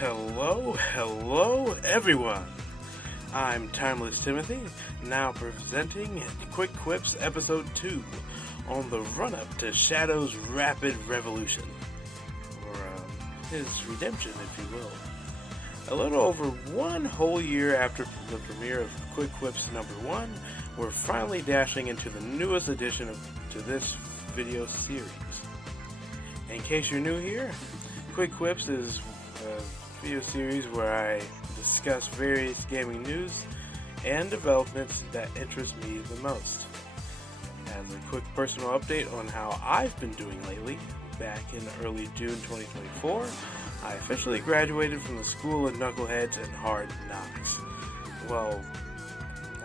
Hello everyone! I'm Timeless Timothy, now presenting Quick Quips Episode 2 on the run-up to Shadow's rapid revolution, or his redemption, if you will. A little over one whole year after the premiere of Quick Quips number 1, we're finally dashing into the newest addition to this video series. In case you're new here, Quick Quips is a video series where I discuss various gaming news and developments that interest me the most. As a quick personal update on how I've been doing lately, back in early June 2024, I officially graduated from the School of Knuckleheads and Hard Knocks. Well,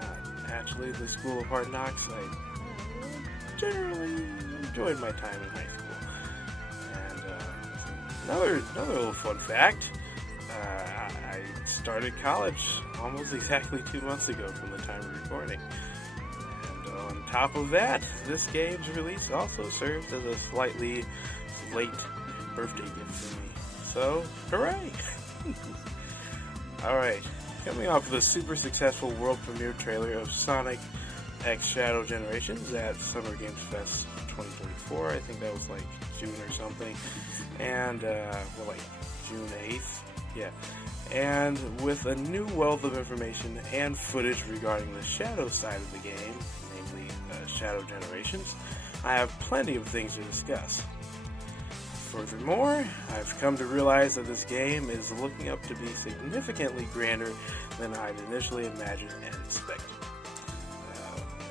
not actually the School of Hard Knocks. I generally enjoyed my time in high school. And another little fun fact, I started college almost exactly 2 months ago from the time of recording. And on top of that, this game's release also serves as a slightly late birthday gift for me. So, hooray! Alright, coming off of the super successful world premiere trailer of Sonic X Shadow Generations at Summer Games Fest 2024, I think that was like June or something, and, like June 8th? Yeah. And with a new wealth of information and footage regarding the Shadow side of the game, namely Shadow Generations, I have plenty of things to discuss. Furthermore, I've come to realize that this game is looking up to be significantly grander than I'd initially imagined and expected.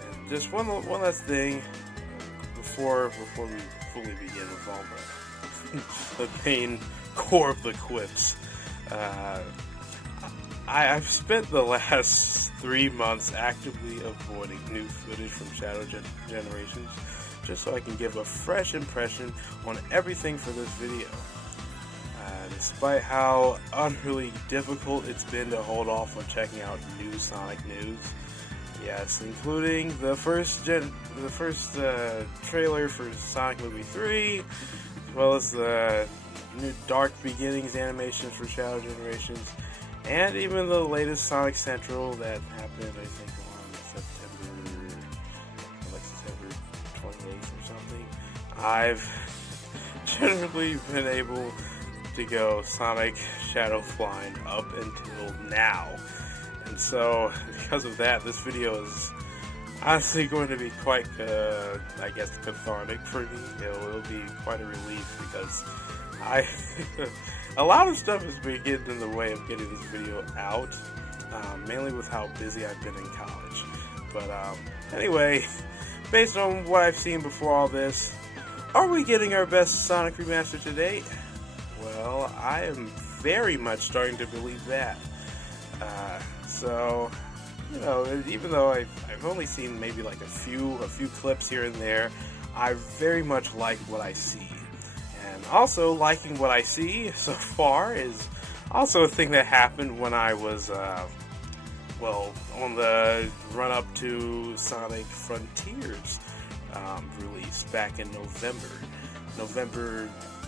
And just one last thing before we fully begin with all the main core of the quips. I've spent the last 3 months actively avoiding new footage from Shadow Generations just so I can give a fresh impression on everything for this video. Despite how utterly difficult it's been to hold off on checking out new Sonic news, yes, including the first trailer for Sonic Movie 3, as well as the new Dark Beginnings animations for Shadow Generations, and even the latest Sonic Central that happened, I think, on September 28th or something. I've generally been able to go Sonic Shadow Flying up until now. And so, because of that, this video is honestly going to be quite, I guess, cathartic for me. It'll be quite a relief because a lot of stuff has been getting in the way of getting this video out, mainly with how busy I've been in college. But anyway, based on what I've seen before all this, are we getting our best Sonic remaster to date? Well, I am very much starting to believe that. So, you know, even though I've only seen maybe like a few clips here and there, I very much like what I see. And also, liking what I see so far is also a thing that happened when I was, on the run-up to Sonic Frontiers release back in November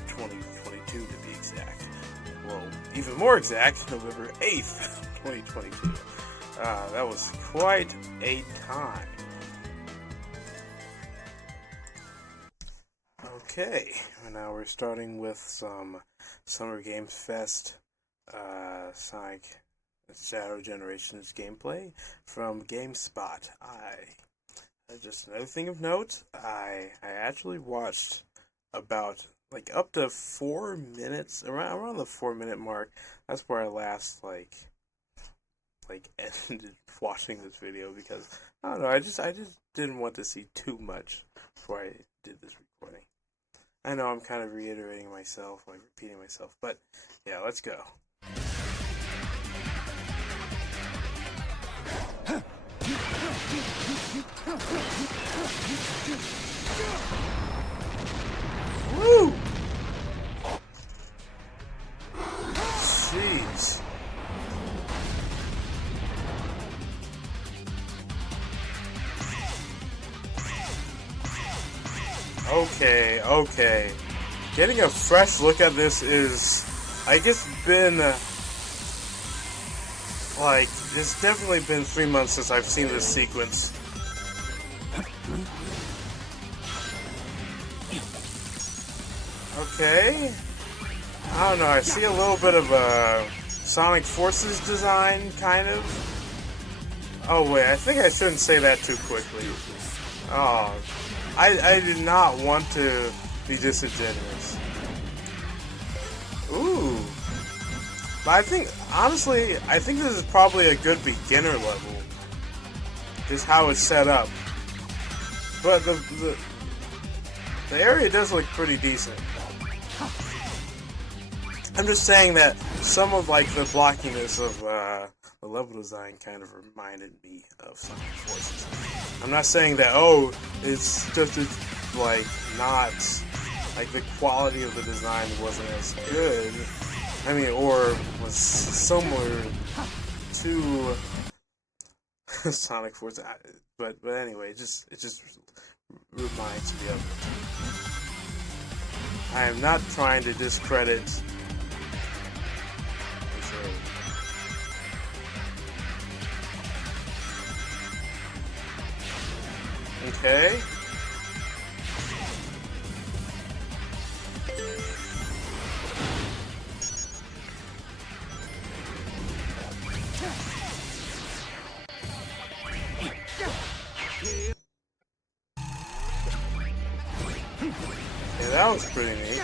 2022 to be exact. Well, even more exact, November 8th, 2022. That was quite a time. Okay, now we're starting with some Summer Games Fest Sonic Shadow Generations gameplay from Gamespot. Just another thing of note, I actually watched about like up to 4 minutes, around the 4-minute mark. That's where I last like ended watching this video because I don't know, I just didn't want to see too much before I did this recording. I know I'm kind of reiterating myself, like repeating myself, but yeah, let's go. Woo! Jeez. Okay. Getting a fresh look at this is Like, it's been, like, it's definitely been 3 months since I've seen this sequence. Okay. I don't know, I see a little bit of a Sonic Forces design, kind of. Oh, wait, I think I shouldn't say that too quickly. Oh, I do not want to be disingenuous. Ooh. But I think, honestly, I think this is probably a good beginner level. Just how it's set up. But the area does look pretty decent. I'm just saying that some of, like, the blockiness of the level design kind of reminded me of Sonic Forces. I'm not saying that, oh, it's just, like, not, like, the quality of the design wasn't as good. I mean, or was similar to Sonic Forces. But anyway, it just reminds me of it. I am not trying to discredit. Okay. Yeah, that was pretty neat.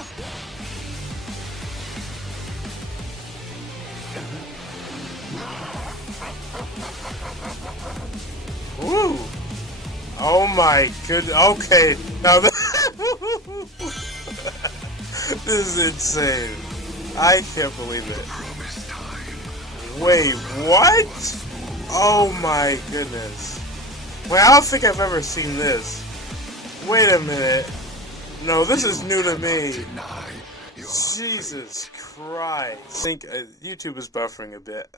Woo! Oh my good. Okay, now this is insane. I can't believe it. Wait, what? Oh my goodness. Wait, I don't think I've ever seen this. Wait a minute. No, this is new to me. Jesus Christ. I think YouTube is buffering a bit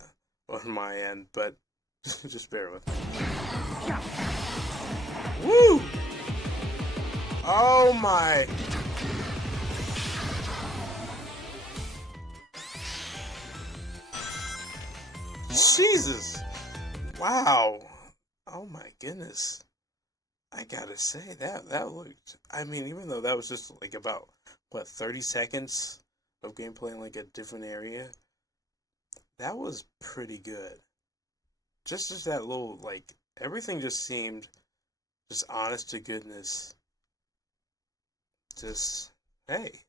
on my end, but just bear with me. Woo! Oh my. Jesus. Wow. Oh my goodness. I gotta say, that looked, I mean, even though that was just like about, what, 30 seconds of gameplay in like a different area, that was pretty good. Just that little, like, everything just seemed just honest to goodness. Just, hey,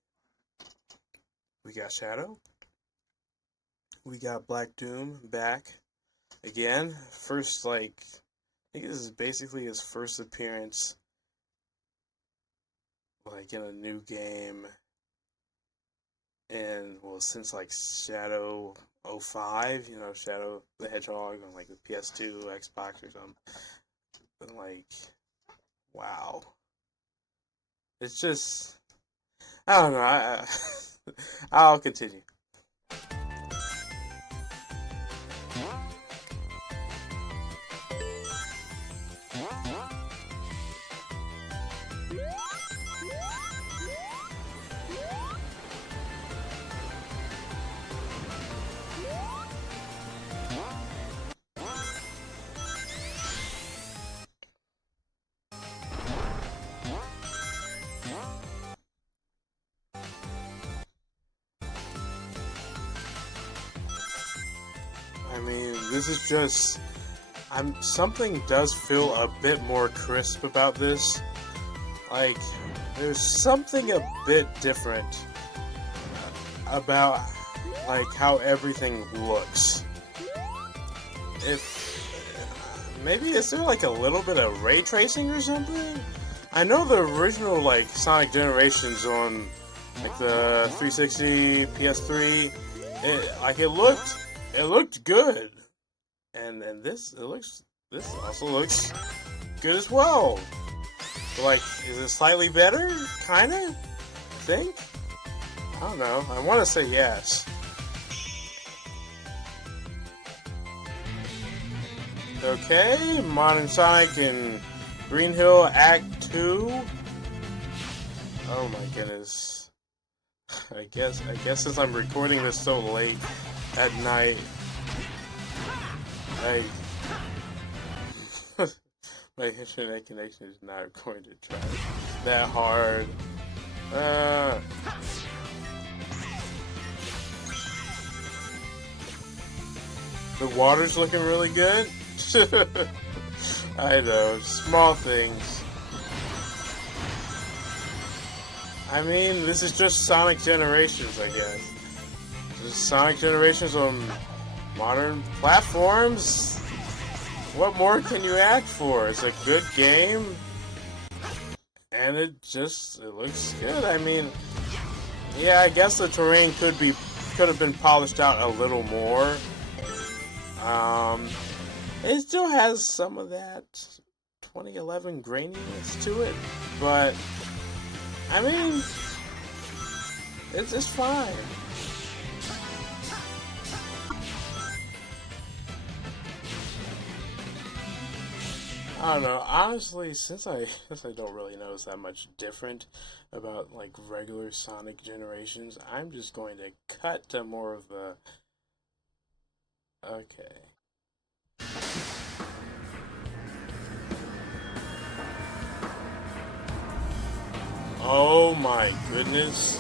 we got Shadow. We got Black Doom back again. First, like, I think this is basically his first appearance, like, in a new game. And, well, since, like, Shadow 05, you know, Shadow the Hedgehog on, like, the PS2, Xbox or something. But, like, wow. It's just, I don't know, I'll continue. I mean, this is just, something does feel a bit more crisp about this. Like, there's something a bit different about, like, how everything looks. Maybe is there like a little bit of ray tracing or something? I know the original, like, Sonic Generations on, like, the 360, PS3, it looked good, and this also looks good as well. Like, is it slightly better? Kinda? I think? I don't know. I want to say yes. Okay, Modern Sonic and Green Hill Act 2. Oh my goodness. I guess since I'm recording this so late at night, my internet connection is not going to try that hard. The water's looking really good. I know, small things. I mean, this is just Sonic Generations, I guess. Just Sonic Generations on modern platforms. What more can you ask for? It's a good game, and it looks good. I mean, yeah, I guess the terrain could have been polished out a little more. It still has some of that 2011 graininess to it, but I mean, it's fine. I don't know. Honestly, since I don't really notice that much different about like regular Sonic Generations, I'm just going to cut to more of the. Okay. Oh my goodness.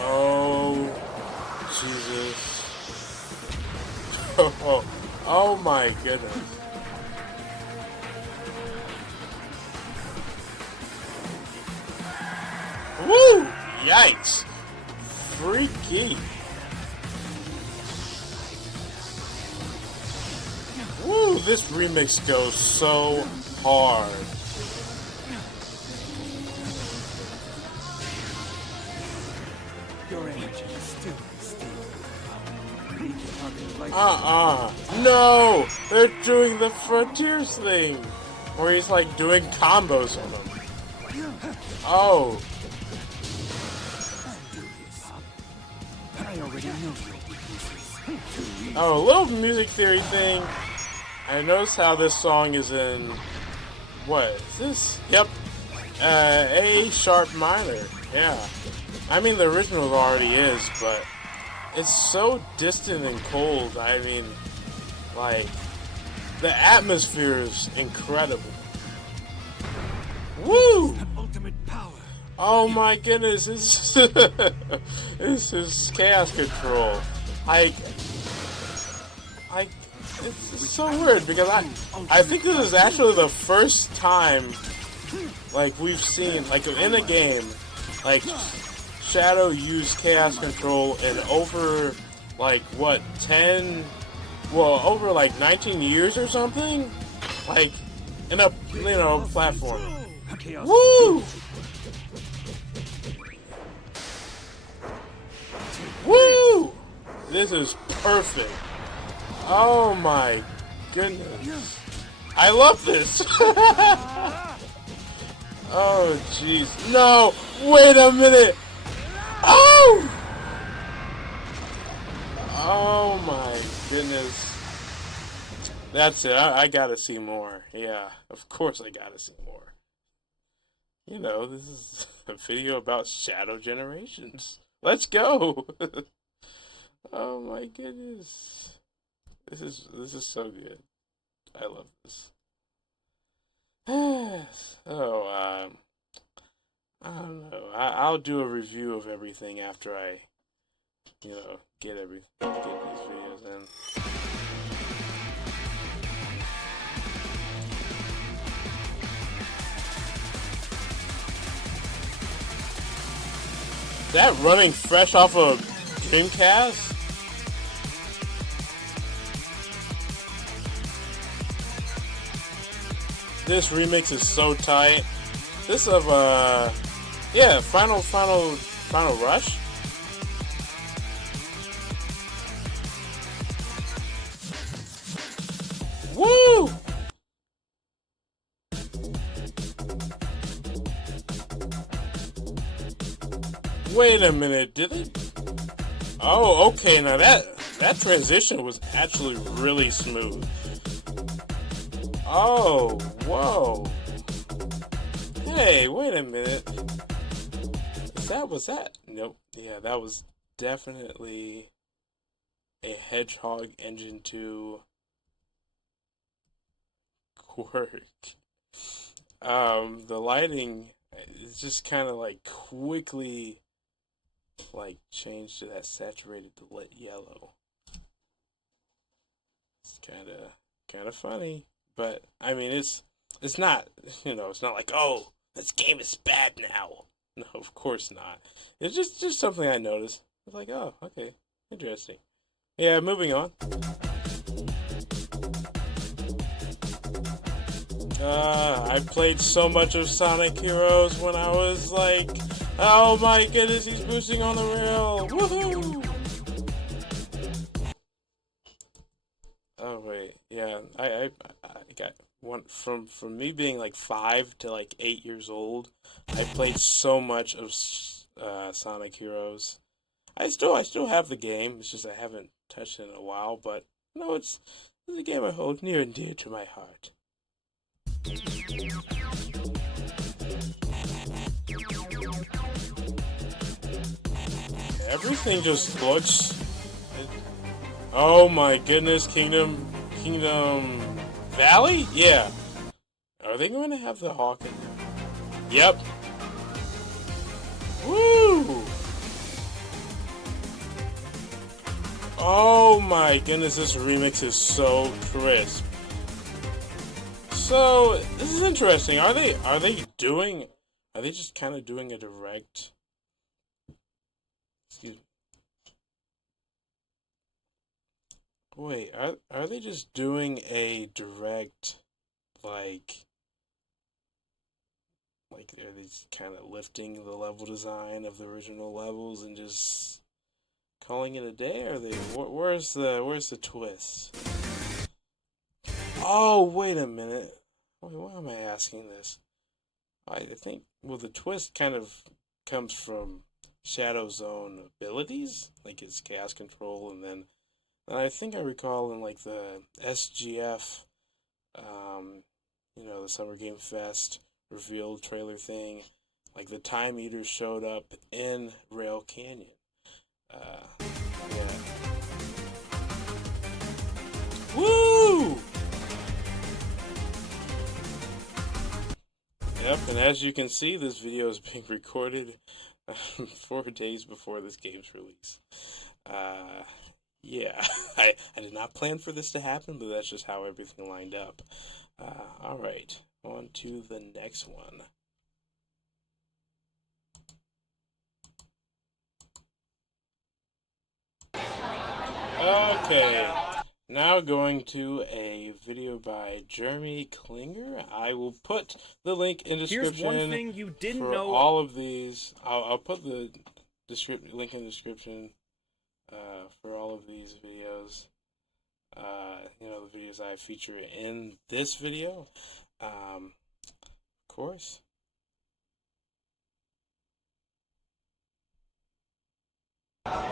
Oh, Jesus. Oh my goodness. Woo! Yikes. Freaky. Woo! This remix goes so hard. Your energy is still No! They're doing the Frontiers thing! Where he's like doing combos on them. Oh. I already know. Oh, a little music theory thing. I noticed how this song is in. What is this? Yep. A sharp minor. Yeah. I mean, the original already is, but it's so distant and cold. I mean, like, the atmosphere is incredible. Woo! Oh my goodness, this is chaos control. It's so weird because I think this is actually the first time like we've seen like in a game like Shadow used chaos control in over like what over like 19 years or something, like in a platform. Woo! Woo! This is perfect. Oh my goodness. I love this. Oh jeez. No! Wait a minute! Oh! Oh my goodness. That's it. I gotta see more. Yeah, of course I gotta see more. You know, this is a video about Shadow Generations. Let's go! Oh my goodness. This is so good. I love this. So, I don't know. I'll do a review of everything after I, get these videos in. That running fresh off of Dreamcast? This remix is so tight. This of Final Rush. Woo! Wait a minute, did it? Oh, okay, now that transition was actually really smooth. Oh, whoa. Hey, wait a minute. Was that? Nope. Yeah, that was definitely a Hedgehog Engine 2 quirk. The lighting is just kind of like quickly like changed to that saturated lit yellow. It's kind of funny, but I mean it's not, it's not like, oh, this game is bad now. No, of course not. It's just something I noticed. It's like, oh, okay, interesting. Yeah, moving on. I played so much of Sonic Heroes when I was like, oh my goodness, he's boosting on the rail. Woohoo! Oh wait, yeah, I got one from me being like 5 to like 8 years old. I played so much of Sonic Heroes. I still have the game. It's just I haven't touched it in a while, but no, it's a game I hold near and dear to my heart. Everything just looks. Oh my goodness, Kingdom Valley? Yeah. Are they going to have the Hawk in there? Yep. Woo! Oh my goodness, this remix is so crisp. So this is interesting. Are they just kind of doing a direct? Excuse me. Wait, are they just doing a direct are they just kind of lifting the level design of the original levels and just calling it a day? Or are they where's the twist? Oh, wait a minute. Wait, why am I asking this? I think, well, the twist kind of comes from Shadow's own abilities, like his chaos control, and I think I recall in like the SGF, the Summer Game Fest revealed trailer thing, like the Time Eater showed up in Rail Canyon. Yeah. Woo! Yep, and as you can see, this video is being recorded 4 days before this game's release. Yeah, I did not plan for this to happen, but that's just how everything lined up. Alright, on to the next one. Okay, now going to a video by Jeremy Klinger. I will put the link in description. Here's one thing you didn't for know. all of these. I'll put the link in the description for all of these videos. The videos I feature in this video. Of course. Alright.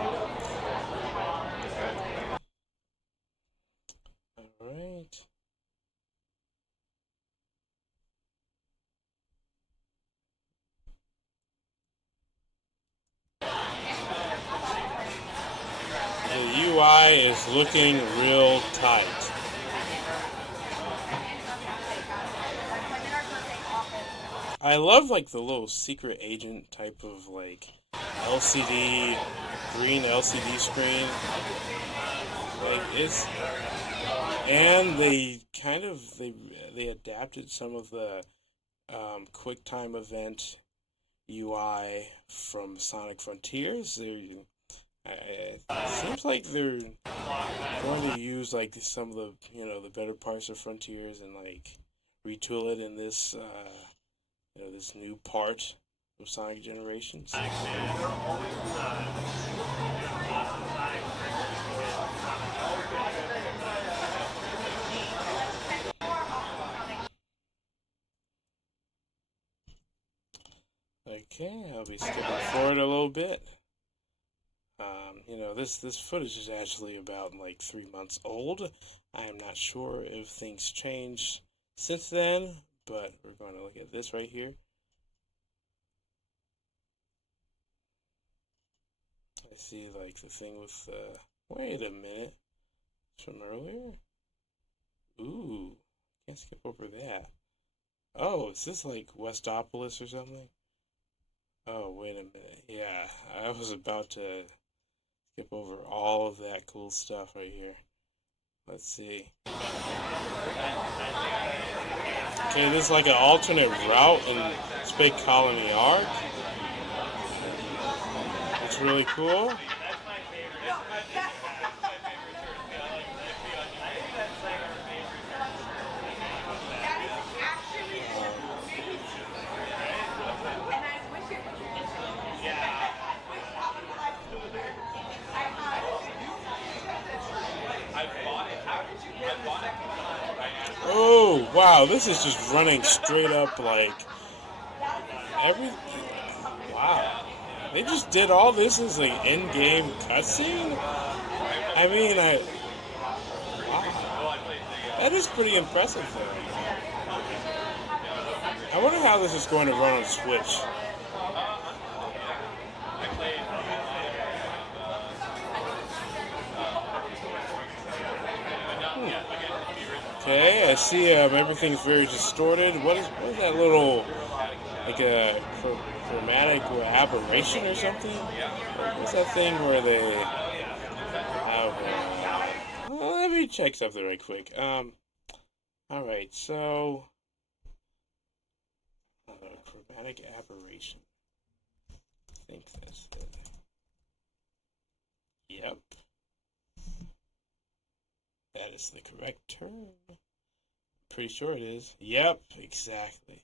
The UI is looking real tight. I love like the little secret agent type of like LCD, green LCD screen. Like it's, and they adapted some of the QuickTime event UI from Sonic Frontiers. It seems like they're going to use like some of the the better parts of Frontiers and like retool it in this this new part of Sonic Generations. Okay, I'll be skipping forward a little bit. This footage is actually about like 3 months old. I am not sure if things changed since then, but we're going to look at this right here. I see, like, the thing with, wait a minute. It's from earlier? Ooh, can't skip over that. Oh, is this, like, Westopolis or something? Oh, wait a minute. Yeah, I was about to skip over all of that cool stuff right here. Let's see. Okay, this is like an alternate route in Spake Colony Arc. It's really cool. Oh, wow, this is just running straight up like everything. Wow. They just did all this as an in-game cutscene? I mean, wow. That is pretty impressive, though. I wonder how this is going to run on Switch. Okay, I see everything's very distorted. What is that little, like a chromatic aberration or something? What's that thing where they have, well, let me check something right quick. Alright, so, chromatic aberration. I think that's it. Yep. That is the correct term. Pretty sure it is. Yep, exactly.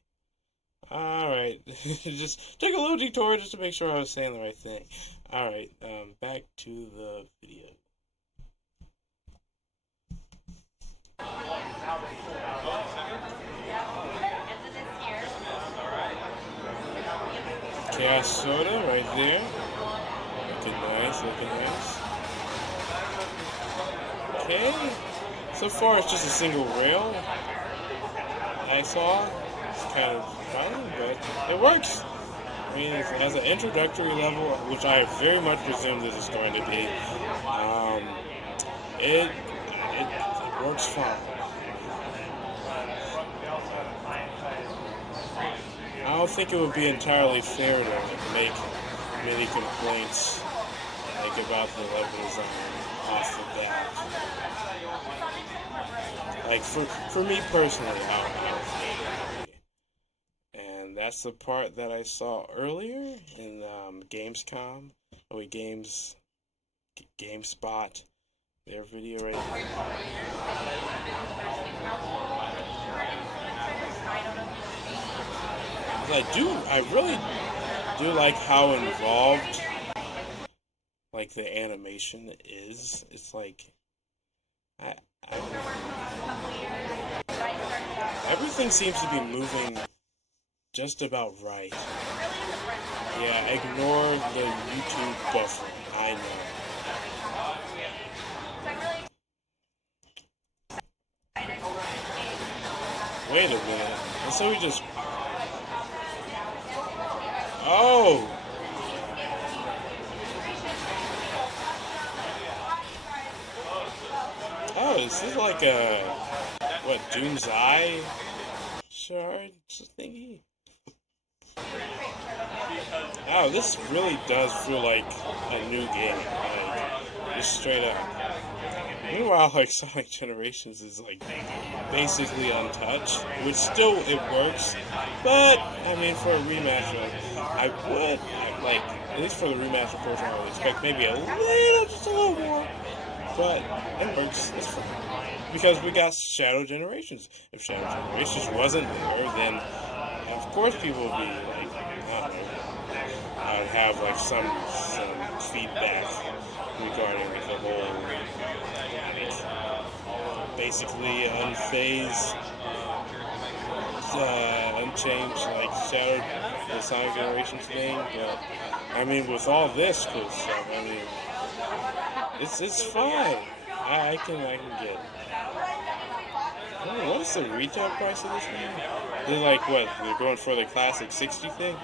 Alright, just took a little detour just to make sure I was saying the right thing. Alright, back to the video. Chaos Soda right there. Looking nice, looking nice. Okay, so far it's just a single rail I saw. It's kind of surprising, but it works. I mean, it has an introductory level, which I very much presume this is going to be. It works fine. I don't think it would be entirely fair to make many complaints like about the level design off the bat. Like for me personally, and that's the part that I saw earlier in Gamescom. Oh wait, Gamespot, their video right here. I really do like how involved like the animation is. It's like everything seems to be moving just about right. Yeah, ignore the YouTube buffer. I know. Wait a minute. And so we just... Oh! Oh, is this like a... What, Doom's Eye shard thingy? Oh, this really does feel like a new game. Like, just straight up. Meanwhile, like, Sonic Generations is, like, basically untouched, which still, it works, but, I mean, for a remaster, I would, like, at least for the remaster portion, I would expect maybe just a little more, but it works, it's fun. Because we got Shadow Generations. If Shadow Generations wasn't there, then, of course, people would be, like, I don't know, I would have, like, some feedback regarding, like, the whole... basically unfazed, unchanged, like Shadow, the Sonic Generations thing. But I mean, with all this cool stuff, I mean, it's fine. I can get it. What's the retail price of this thing? They're like what? They're going for the classic 60 thing.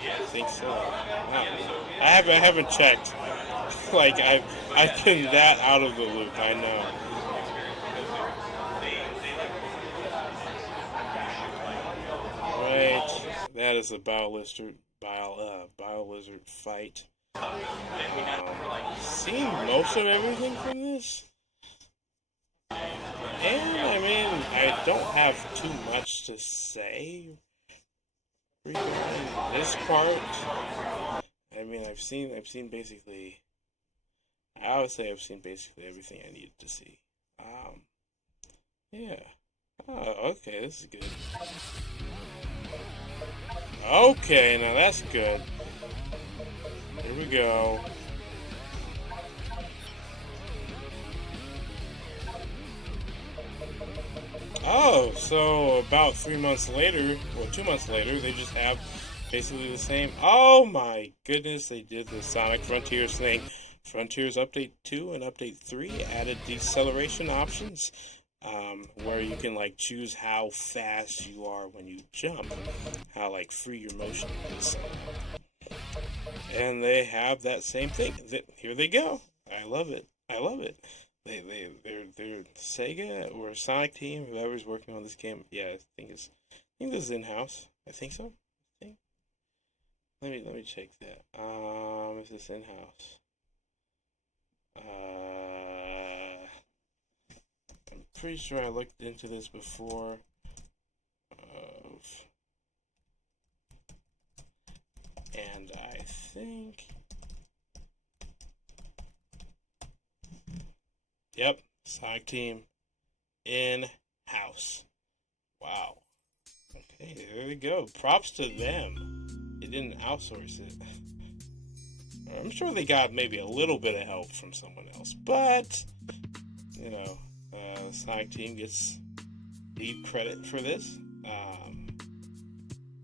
I think so. Wow. I haven't checked. Like I've been that out of the loop. I know. Right. That is a Biolizard fight. Seen most of everything from this. And I mean, I don't have too much to say regarding this part. I mean, I've seen basically. I would say I've seen basically everything I needed to see. Yeah. Oh, okay, this is good. Okay, now that's good. Here we go. Oh, so about 3 months later, or 2 months later, they just have basically the same. Oh my goodness, they did the Sonic Frontiers thing. Frontiers Update 2 and Update 3 added deceleration options, where you can like choose how fast you are when you jump, how like free your motion is. And they have that same thing. Here they go. I love it. I love it. They're Sega or Sonic team, whoever's working on this game. Yeah, I think this is in house. I think so. I think. Let me check that. Is this in house? I'm pretty sure I looked into this before. And I think. Yep, Sonic team in house. Wow. Okay, there we go. Props to them. They didn't outsource it. I'm sure they got maybe a little bit of help from someone else, but you know, the Sonic team gets deep credit for this.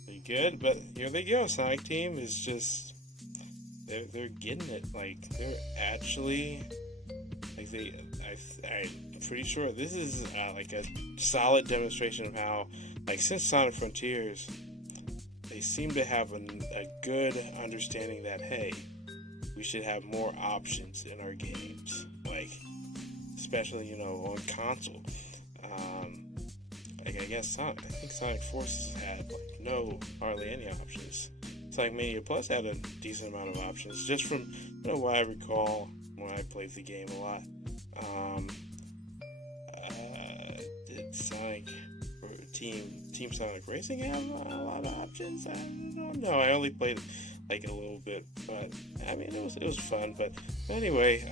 Pretty good, but here they go. Sonic team is just they're getting it. Like they're actually like I'm pretty sure this is like a solid demonstration of how like since Sonic Frontiers they seem to have a good understanding that hey, we should have more options in our games, like especially you know on console. Like I think Sonic Forces had like hardly any options. Sonic Mania Plus had a decent amount of options, just from what I recall when I played the game a lot. Did Sonic or Team Sonic Racing have a lot of options? I don't know. I only played like a little bit, but I mean it was fun. But anyway,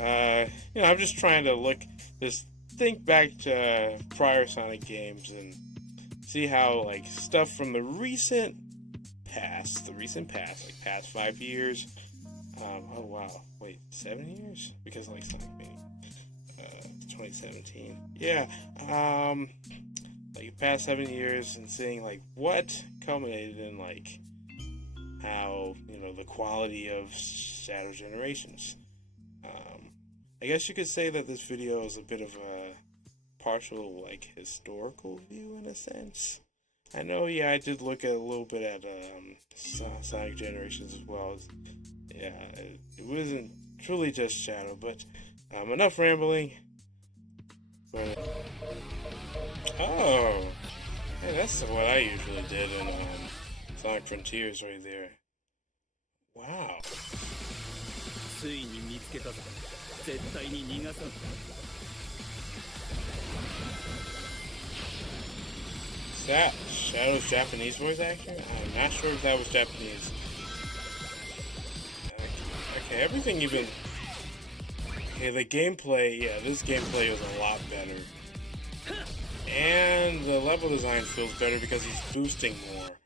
I'm just trying to think back to prior Sonic games and see how like stuff from the recent past, like past 5 years. Oh wow, wait, 7 years? Because like Sonic Mania, 2017. Yeah, like the past 7 years and seeing like what culminated in like how the quality of Shadow Generations. I guess you could say that this video is a bit of a partial like historical view in a sense. I know, yeah, I did look at a little bit at Sonic Generations as well. Yeah, it wasn't truly just Shadow, but enough rambling. But, oh, hey, that's what I usually did in Sonic Frontiers right there. Wow. Is that Shadow's Japanese voice actor? I'm not sure if that was Japanese. Okay, everything even... Okay, the gameplay, yeah, this gameplay was a lot better. And the level design feels better because he's boosting more.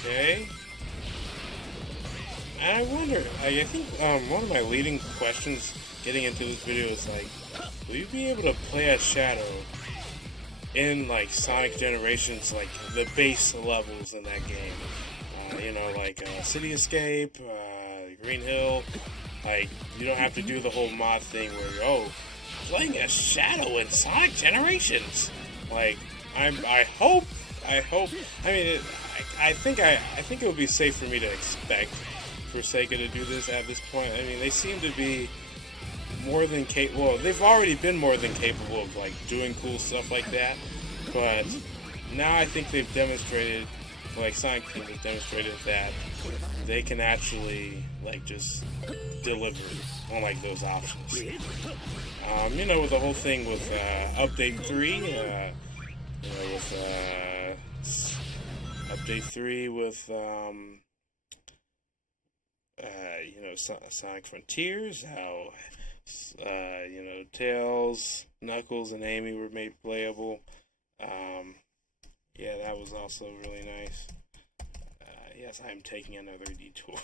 Okay. And I wonder, I think one of my leading questions getting into this video is like, will you be able to play as Shadow in like Sonic Generations, like the base levels in that game? Like City Escape, Green Hill. Like you don't have to do the whole mod thing where playing as Shadow in Sonic Generations. Like I hope I hope. I mean, I think it would be safe for me to expect for Sega to do this at this point. I mean, they seem to be more than capable. Well, they've already been more than capable of like doing cool stuff like that, but now I think they've demonstrated, like Sonic Team has demonstrated that they can actually like just deliver on like those options. You know, with the whole thing with Update 3, with Update 3 with Sonic Frontiers, how Tails, Knuckles, and Amy were made playable. Yeah, that was also really nice. Yes, I'm taking another detour.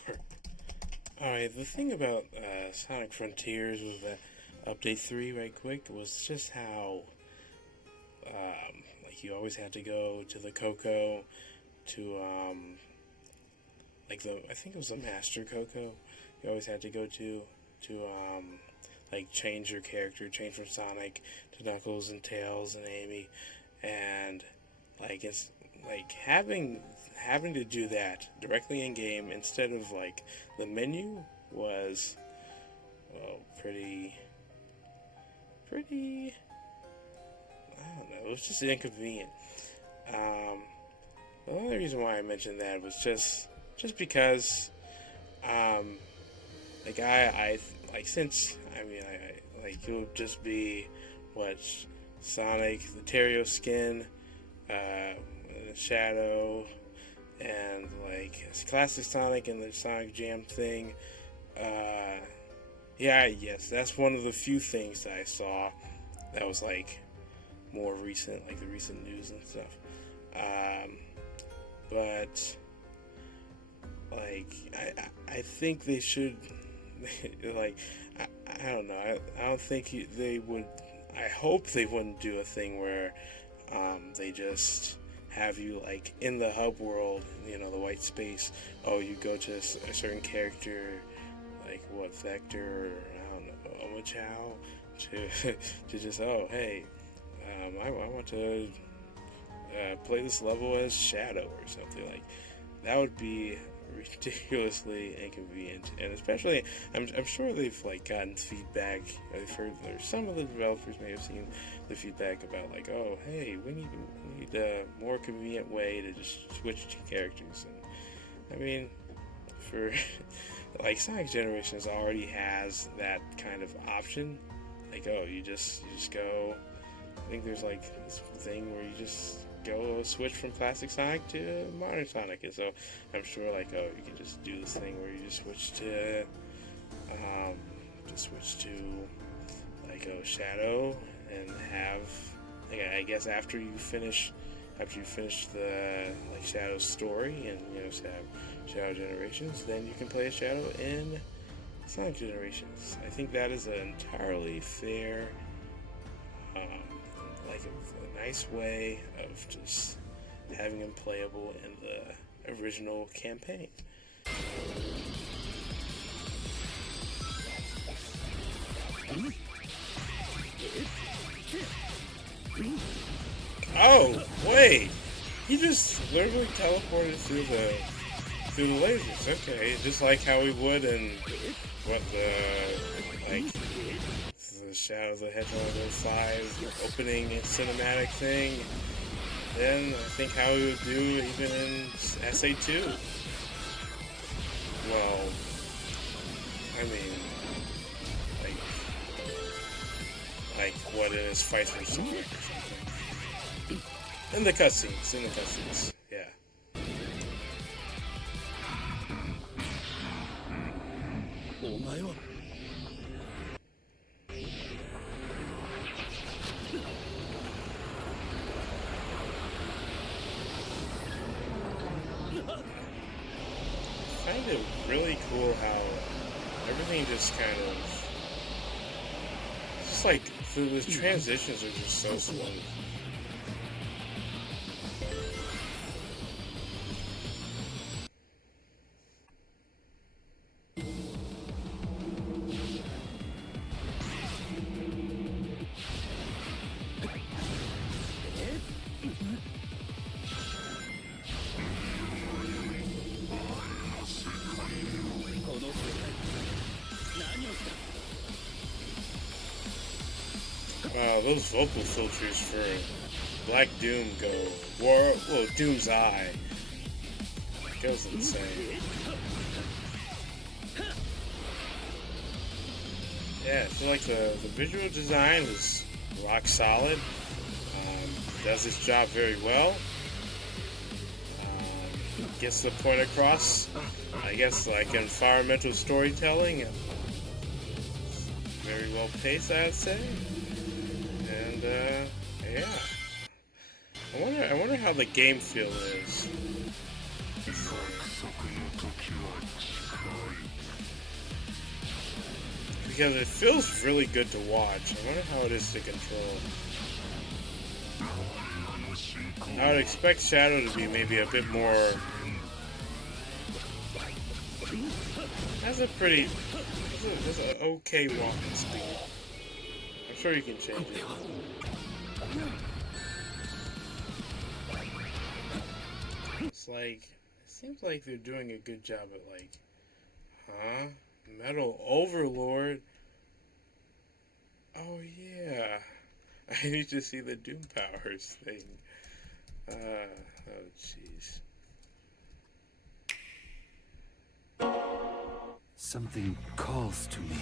Alright, the thing about Sonic Frontiers with Update 3 right quick was just how like you always had to go to the Coco to I think it was the Master Coco you always had to go to like change your character, change from Sonic to Knuckles and Tails and Amy, and like it's like having to do that directly in game instead of like the menu was pretty I don't know, it was just inconvenient. The only reason why I mentioned that was just because like I since I mean like it would just be what Sonic, the Terrio skin, Shadow, and like classic Sonic and the Sonic Jam thing. Yes, that's one of the few things that I saw that was like more recent, like the recent news and stuff. But like I think they should like I don't know. I don't think they would. I hope they wouldn't do a thing where they just have you like in the hub world, the white space. Oh, you go to a certain character, like what Vector, I don't know, Omochao, to just hey, I want to play this level as Shadow or something. Like that would be ridiculously inconvenient, and especially I'm sure they've like gotten feedback. I've heard some of the developers may have seen the feedback about like, oh hey, we need a more convenient way to just switch to characters. And I mean, for like Sonic Generations already has that kind of option. Like you just go. I think there's like this thing where you just go switch from classic Sonic to modern Sonic, and so I'm sure like you can just do this thing where you just switch to like Shadow, and have like, I guess after you finish the like Shadow story and Shadow Generations, then you can play a Shadow in Sonic Generations. I think that is an entirely fair like a nice way of just having him playable in the original campaign. Oh, wait! He just literally teleported through the lasers. Okay, just like how we would in the Shadow of the Hedgehog 05 opening cinematic thing. Then I think how we would do even in SA2. Well, I mean, like what in his fight for Sonic or something. In the cutscenes, yeah. I find it really cool how everything just kind of, just like the transitions are just so smooth. Wow, those vocal filters for Black Doom Doom's Eye goes insane. Yeah, I feel like the visual design is rock solid. Does its job very well. Gets the point across. I guess like environmental storytelling. Very well paced, I would say. And yeah. I wonder how the game feel is. Because it feels really good to watch. I wonder how it is to control. I would expect Shadow to be maybe a bit more. That's an okay walking speed. I'm sure you can change it. It's like, it seems like they're doing a good job at like, Metal Overlord. Oh yeah, I need to see the Doom Powers thing. Oh jeez. Something calls to me.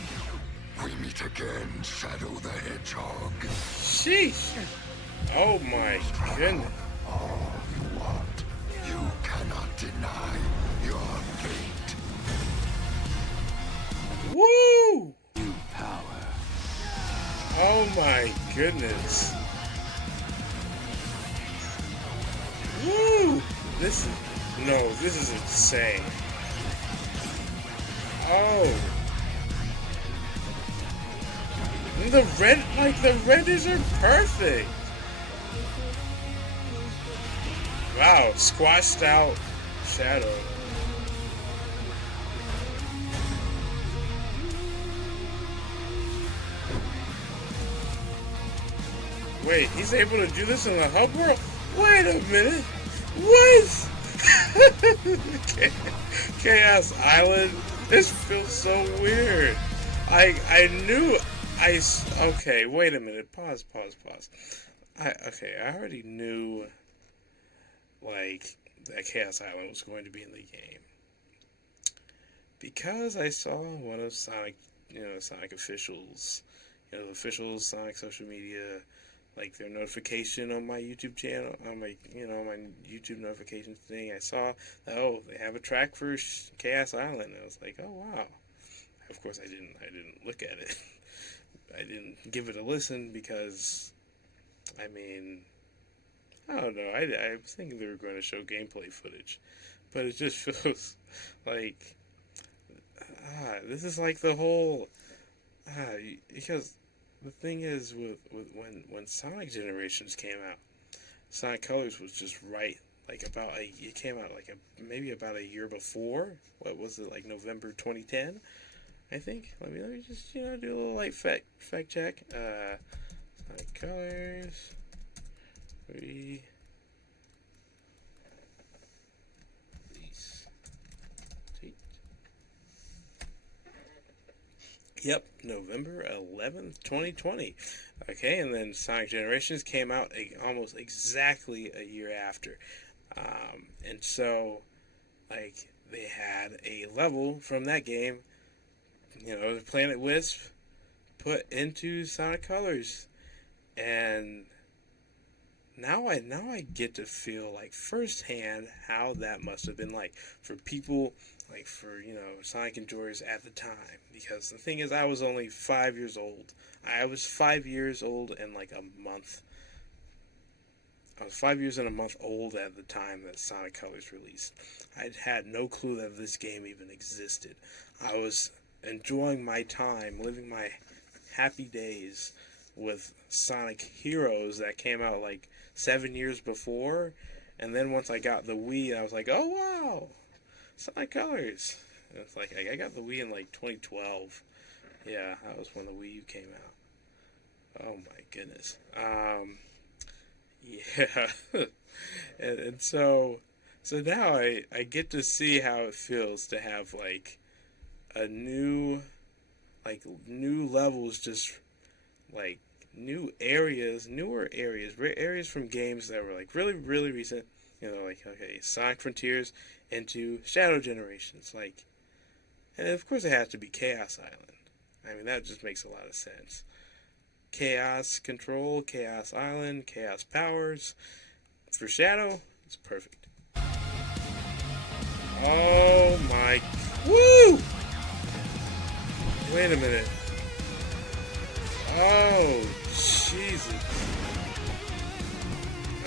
We meet again, Shadow the Hedgehog. Sheesh. Oh my goodness. All you want. You cannot deny your fate. Woo! New power. Oh my goodness. Woo! This is insane. Oh. And the renders are perfect. Wow, squashed out Shadow. Wait, he's able to do this in the hub world? Wait a minute. What? Chaos Island? This feels so weird. Okay, wait a minute. Pause. I already knew, like, that Chaos Island was going to be in the game. Because I saw one of Sonic officials, the official Sonic social media, like their notification on my YouTube channel, on my YouTube notifications thing. I saw that, they have a track for Chaos Island. And I was like, oh wow. Of course, I didn't look at it. I didn't give it a listen because, I don't know. I was thinking they were going to show gameplay footage, but it just feels like this is like the whole because. The thing is, with when Sonic Generations came out, Sonic Colors was just right. Like it came out like maybe about a year before. What was it, like November 2010? I think. Let me just do a little like fact check. Sonic Colors. Yep, November 11th, 2020. Okay, and then Sonic Generations came out almost exactly a year after. And so, like, they had a level from that game, Planet Wisp, put into Sonic Colors. And now I get to feel, like, firsthand how that must have been like for people, like for, Sonic enjoyers at the time. Because the thing is, I was only 5 years old. I was 5 years old and like a month. I was 5 years and a month old at the time that Sonic Colors released. I had no clue that this game even existed. I was enjoying my time, living my happy days with Sonic Heroes that came out like 7 years before. And then once I got the Wii, I was like, oh wow, Sonic Colors. And it's like, I got the Wii in like 2012. Yeah, that was when the Wii U came out. Oh my goodness. Yeah. and so now I get to see how it feels to have like new levels just like newer areas from games that were like really, really recent. You know, like okay, Sonic Frontiers into Shadow Generations, like, and of course it has to be Chaos Island. I mean, that just makes a lot of sense. Chaos Control, Chaos Island, Chaos Powers. For Shadow, it's perfect. Oh my... Woo! Wait a minute. Oh, Jesus.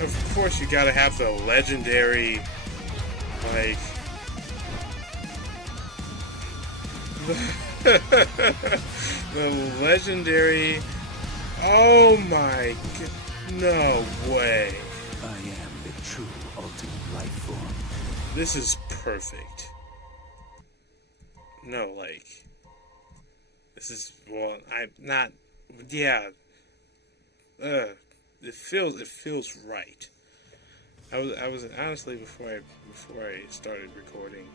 Of course you gotta have the legendary, like... the legendary... Oh my... No way. I am the true ultimate life form. This is perfect. No, like... This is... Well, I'm not... Yeah. It feels right. I was honestly, before I started recording,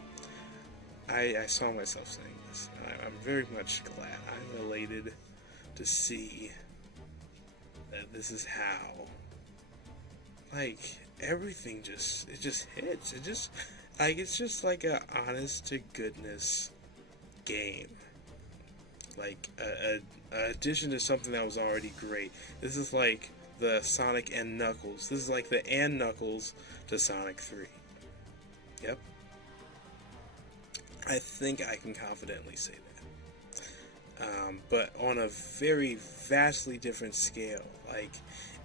I saw myself saying this. I'm very much glad. I'm elated to see that this is how, like, everything just hits. It's just like a honest to goodness game. Like a addition to something that was already great. This is like the Sonic and Knuckles. This is like the and Knuckles to Sonic 3. Yep. I think I can confidently say that. But on a very vastly different scale. Like,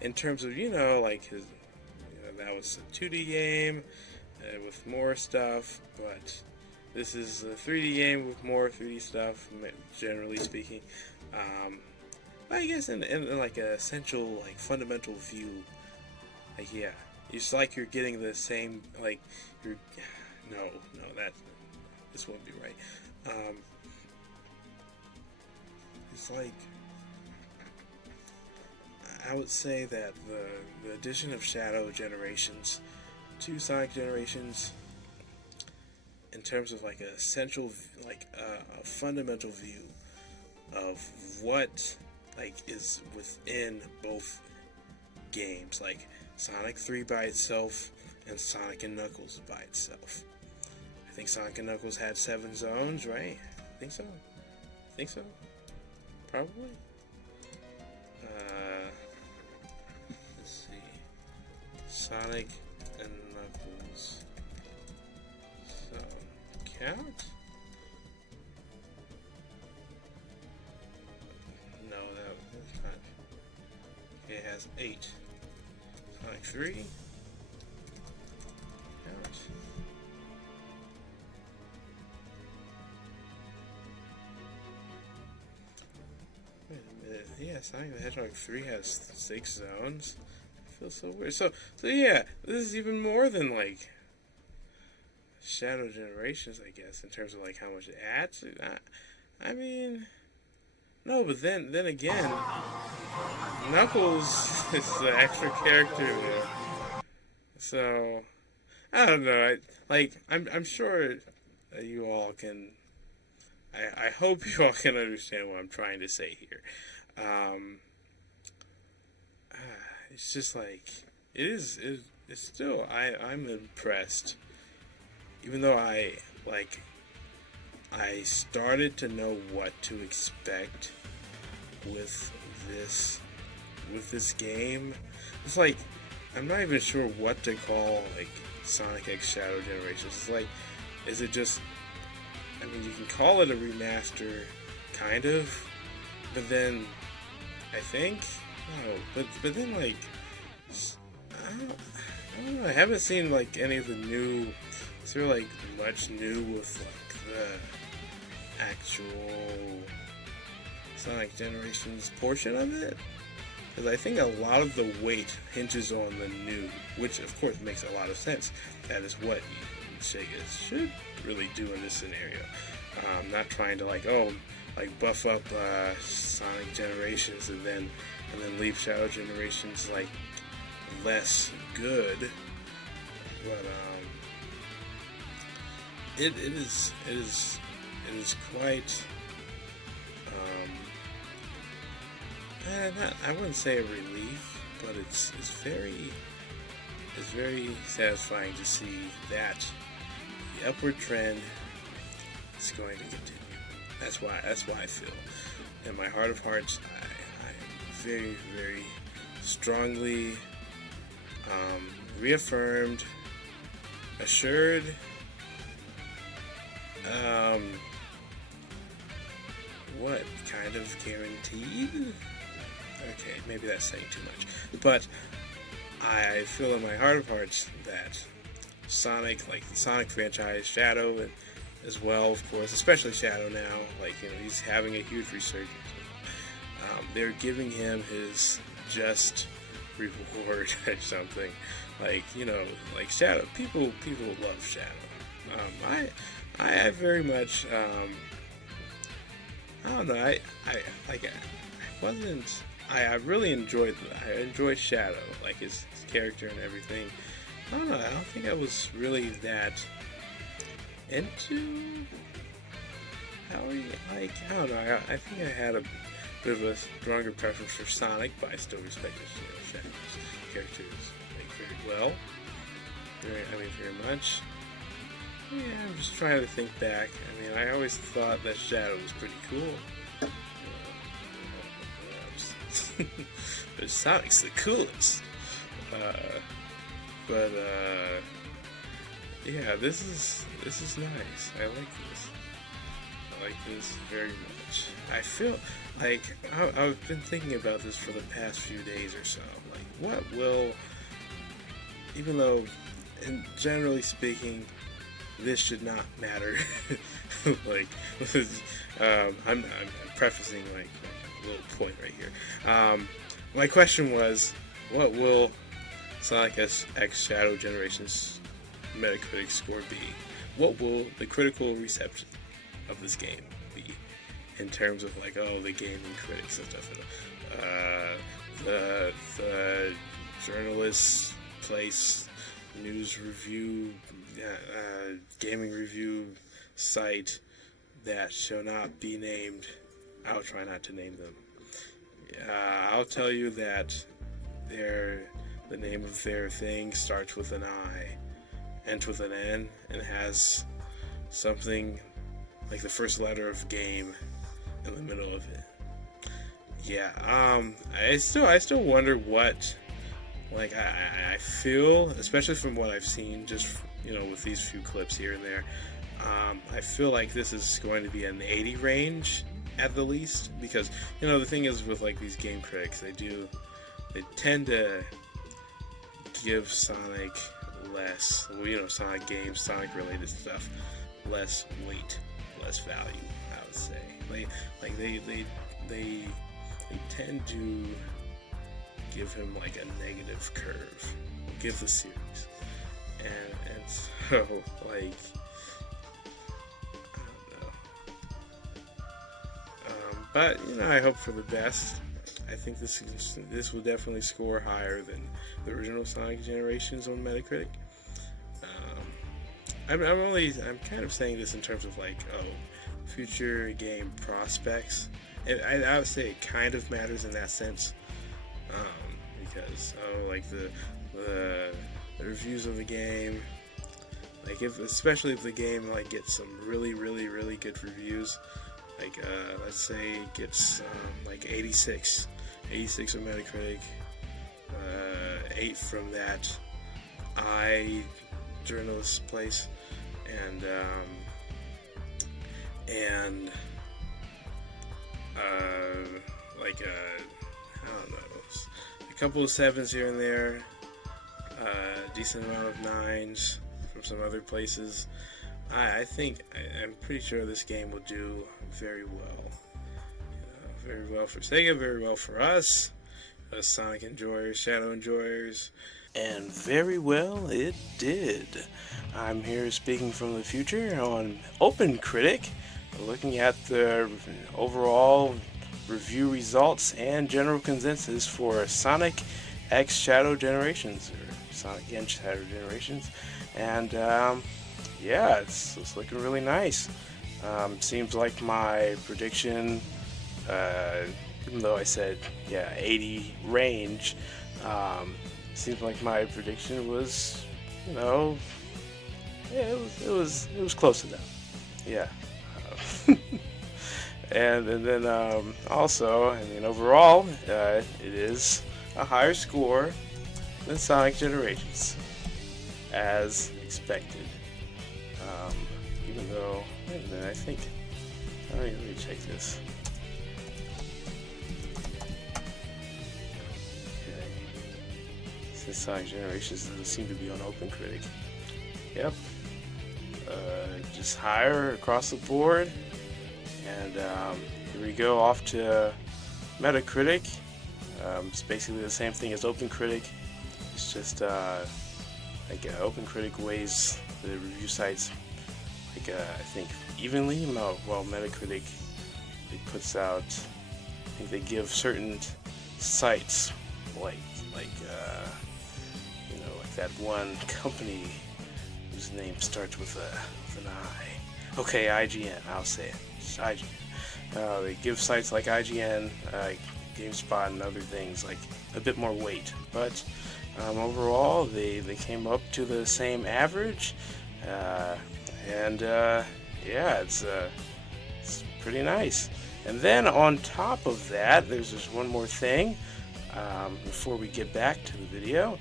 in terms of, like, his, that was a 2D game with more stuff, but this is a 3D game with more 3D stuff, generally speaking. I guess in like an essential, like, fundamental view, like, yeah, it's like you're getting the same, like, this wouldn't be right. It's like, I would say that the addition of Shadow Generations to Sonic Generations, in terms of like a essential, like a fundamental view of what like is within both games, like Sonic 3 by itself and Sonic and Knuckles by itself. I think Sonic and Knuckles had 7 zones, right? I think so. Probably. Let's see. Sonic and Knuckles. So, count? No, that's not. Okay, it has 8. Sonic 3. Count. Yeah, Sonic the Hedgehog 3 has 6 zones. It feels so weird. So yeah, this is even more than, like, Shadow Generations, I guess, in terms of, like, how much it adds. I mean, no, but then again, Knuckles is the extra character there. So, I don't know. I'm sure that you all can... I hope you all can understand what I'm trying to say here. It's just like it's still I'm impressed, even though I started to know what to expect with this game. It's like I'm not even sure what to call like Sonic X Shadow Generations. It's like, is it just, I mean, you can call it a remaster, kind of, but then I think but then, like, I don't know. I haven't seen like any of the new. Is there like much new with like the actual Sonic Generations portion of it? Because I think a lot of the weight hinges on the new, which of course makes a lot of sense. That is what Sega should really do in this scenario. Not trying to like buff up Sonic Generations and then leave Shadow Generations like less good, but it is quite I wouldn't say a relief, but it's very satisfying to see that the upward trend is going to continue. That's why I feel, in my heart of hearts, I am very, very strongly reaffirmed, assured, what kind of guaranteed? Okay, maybe that's saying too much, but I feel in my heart of hearts that Sonic, like the Sonic franchise, Shadow as well, of course, especially Shadow now, like, you know, he's having a huge resurgence. They're giving him his just reward or something. Like, you know, like Shadow, people love Shadow. I very much, I don't know, I really enjoyed Shadow, like his character and everything. I don't know, I don't think I was really that into how he, like, I don't know, I think I had a bit of a stronger preference for Sonic, but I still respect Shadow's characters, like, very well. Very much. Yeah, I'm just trying to think back. I mean, I always thought that Shadow was pretty cool. But Sonic's the coolest. Yeah, this is nice. I like this very much. I feel like I've been thinking about this for the past few days or so. Like, what will, even though, and generally speaking, this should not matter. Like, I'm prefacing like a little point right here. My question was, what will Sonic X Shadow Generations Metacritic score be? What will the critical reception of this game be in terms of, like, the gaming critics and stuff? The journalists place news review, gaming review site that shall not be named. I'll try not to name them. I'll tell you that the name of their thing starts with an I, ends with an N, and has something like the first letter of game in the middle of it. Yeah, I still wonder what, like, I feel, especially from what I've seen, just, you know, with these few clips here and there, I feel like this is going to be an 80 range at the least, because, you know, the thing is with, like, these game critics, they tend to give Sonic less, well, you know, Sonic games, Sonic related stuff, less weight, less value, I would say. They tend to give him like a negative curve, give the series, and so, like, I don't know. But, you know, I hope for the best. I think this will definitely score higher than the original Sonic Generations on Metacritic. I'm kind of saying this in terms of, like, future game prospects. And I would say it kind of matters in that sense, because like the reviews of the game, like, especially if the game, like, gets some really, really, really good reviews, like, let's say it gets like 86 on Metacritic, 8 from that journalist place, and like, I don't know, a couple of 7s here and there, decent amount of 9s from some other places. I'm pretty sure this game will do very well. Very well for Sega, very well for us, as Sonic enjoyers, Shadow enjoyers. And very well it did. I'm here speaking from the future on Open Critic, looking at the overall review results and general consensus for Sonic X Shadow Generations, or Sonic N Shadow Generations. And yeah, it's looking really nice. Seems like my prediction even though I said, yeah, 80 range, seems like my prediction was, you know, yeah, it was close enough. Yeah. And then also, I mean, overall, it is a higher score than Sonic Generations, as expected. Even though, wait a minute, I think, let me check this. Okay. Since Sonic Generations doesn't seem to be on OpenCritic. Yep. Just higher across the board. And here we go off to Metacritic. It's basically the same thing as OpenCritic. It's just like OpenCritic weighs the review sites like I think evenly. While Metacritic puts out, I think they give certain sites like you know, like that one company whose name starts with an I. Okay, IGN. I'll say it. It's IGN. They give sites like IGN, GameSpot, and other things like a bit more weight, but overall they came up to the same average, and yeah, it's pretty nice. And then on top of that, there's just one more thing before we get back to the video.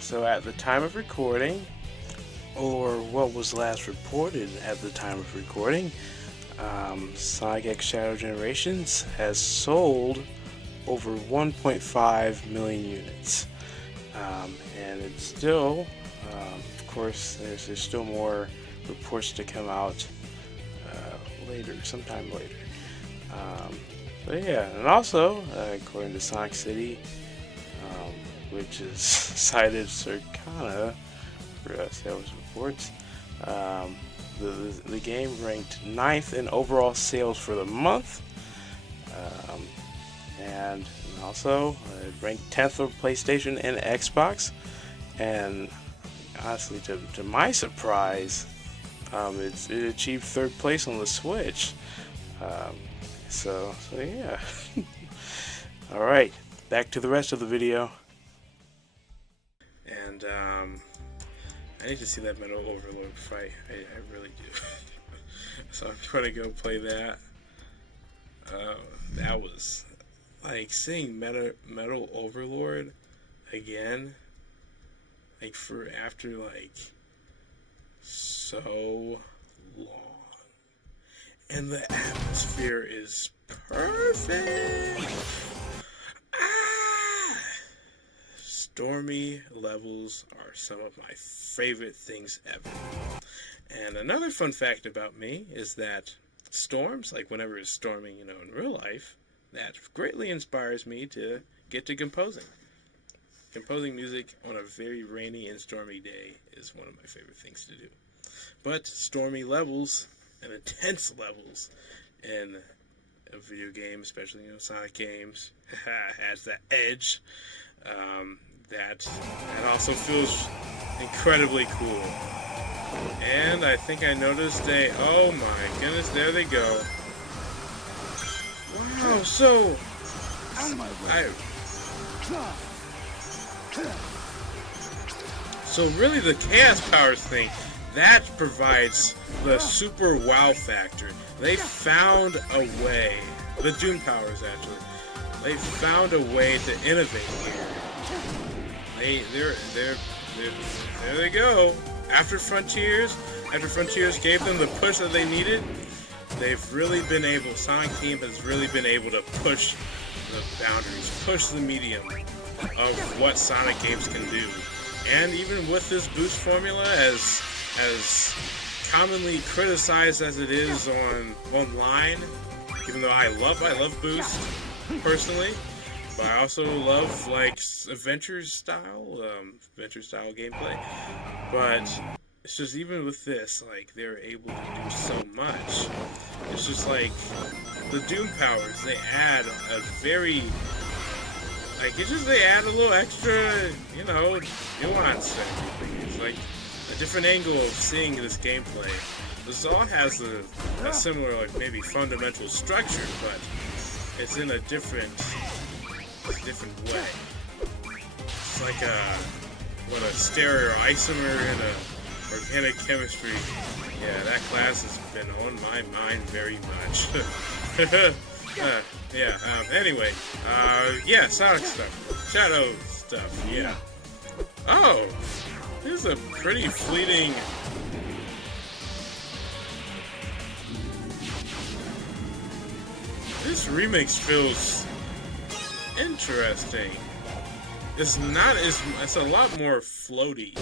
So at the time of recording, or what was last reported at the time of recording, Sonic X Shadow Generations has sold over 1.5 million units, and it's still, of course, there's still more reports to come out later, sometime later. But yeah, and also according to Sonic City, which is cited Circana for sales reports, the game ranked 9th in overall sales for the month, and also it ranked 10th on PlayStation and Xbox, and honestly, to my surprise, it achieved 3rd place on the Switch. So yeah. Alright, back to the rest of the video. And I need to see that Metal Overlord fight. I really do. So I'm trying to go play that. That was like seeing Metal Overlord again, like for after like so long, and the atmosphere is perfect. Stormy levels are some of my favorite things ever. And another fun fact about me is that storms, like whenever it's storming, you know, in real life, that greatly inspires me to get to composing. Composing music on a very rainy and stormy day is one of my favorite things to do. But stormy levels and intense levels in a video game, especially, you know, Sonic games, has that edge. That also feels incredibly cool. And I think I noticed oh my goodness, there they go. Wow, so so really the Chaos Powers thing, that provides the super wow factor. They found a way, the Doom Powers actually, they found a way to innovate here. There they go. After Frontiers gave them the push that they needed, they've really been able, Sonic Team has really been able to push the boundaries, push the medium of what Sonic games can do. And even with this boost formula, as commonly criticized as it is online, even though I love boost personally, but I also love like adventure style gameplay. But it's just, even with this, like, they're able to do so much. It's just like the Doom Powers, they add a very, like, they add a little extra, you know, nuance to everything. It's like a different angle of seeing this gameplay. This all has a similar, like, maybe fundamental structure, but it's in a different way. It's like a stereoisomer in a organic chemistry. Yeah, that class has been on my mind very much. Anyway, yeah, Sonic stuff, Shadow stuff, yeah. Oh, this is a pretty fleeting. This remix feels interesting. It's not as, it's a lot more floaty.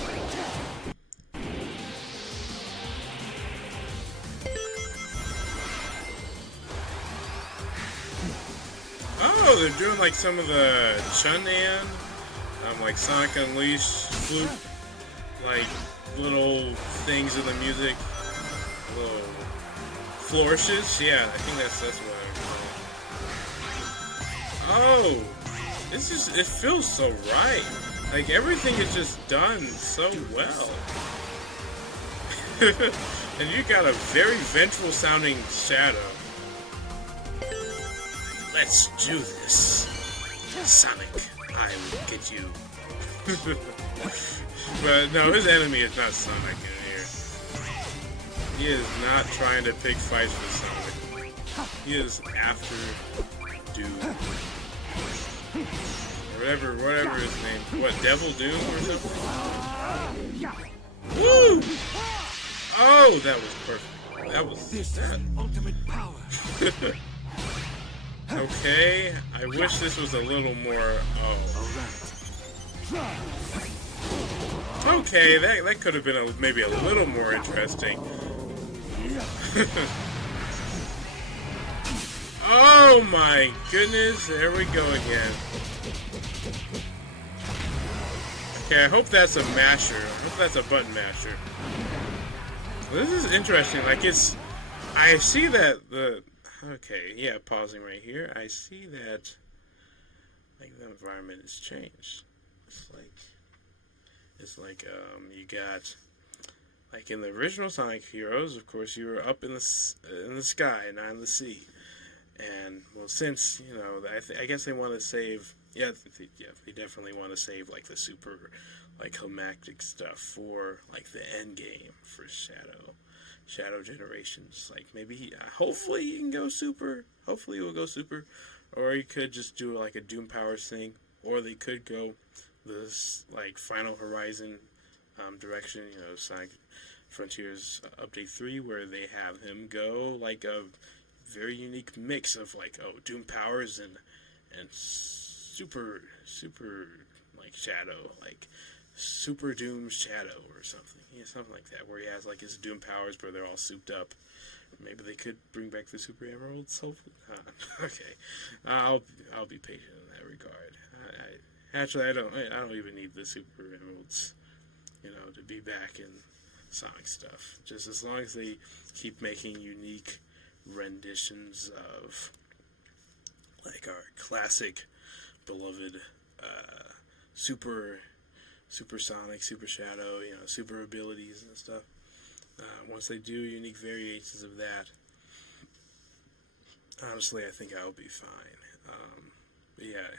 Oh, they're doing like some of the Chun-An, like Sonic Unleashed flute, like little things in the music, little flourishes. Yeah, I think that's what I'm calling. Oh, it feels so right. Like everything is just done so well. And you got a very vengeful sounding Shadow. Let's do this. Sonic, I will get you. But no, his enemy is not Sonic in here. He is not trying to pick fights with Sonic. He is after Doom. Or whatever his name. What, Devil Doom or something? Woo! Oh, that was perfect. That was that. Ultimate power. Okay, I wish this was a little more. Okay, that could have been maybe a little more interesting. Oh my goodness, there we go again. Okay, I hope that's a masher. I hope that's a button masher. This is interesting. Like I see that the. Okay, yeah, pausing right here. I see that, like, the environment has changed. It's like you got, like, in the original Sonic Heroes, of course, you were up in the sky, not in the sea. And, well, since, you know, I guess they want to save, they definitely want to save, like, the super, like, climactic stuff for, like, the end game for Shadow Generations. Like, maybe hopefully he can go super. Hopefully he will go super. Or he could just do like a Doom Powers thing. Or they could go this like Final Horizon direction. You know, Sonic Frontiers Update 3, where they have him go like a very unique mix of like Doom Powers and super like Shadow, like Super Doom Shadow or something. Yeah, something like that, where he has like his Doom powers, but they're all souped up. Maybe they could bring back the Super Emeralds. Hopefully, okay. I'll be patient in that regard. Actually, I don't even need the Super Emeralds, you know, to be back in Sonic stuff. Just as long as they keep making unique renditions of like our classic, beloved Super Sonic, Super Shadow, you know, super abilities and stuff. Once they do unique variations of that, honestly, I think I'll be fine. But yeah,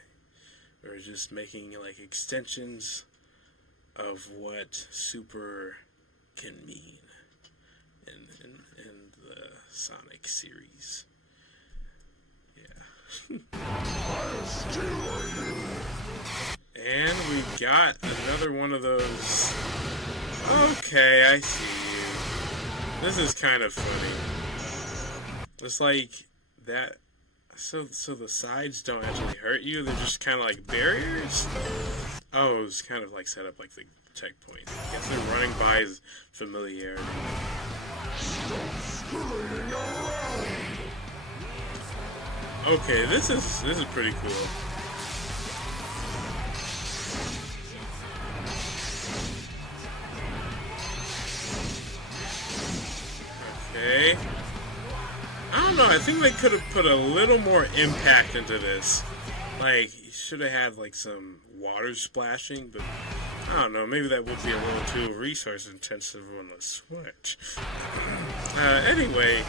or just making like extensions of what super can mean in the Sonic series. Yeah. And we got another one of those. Okay, I see you. This is kind of funny. It's like that. So the sides don't actually hurt you. They're just kind of like barriers. Oh, it's kind of like set up like the checkpoint. I guess they're running by his familiarity. Okay, this is pretty cool. Okay. I don't know, I think they could have put a little more impact into this. Like, you should have had, like, some water splashing, but I don't know, maybe that would be a little too resource intensive on the Switch. Anyway,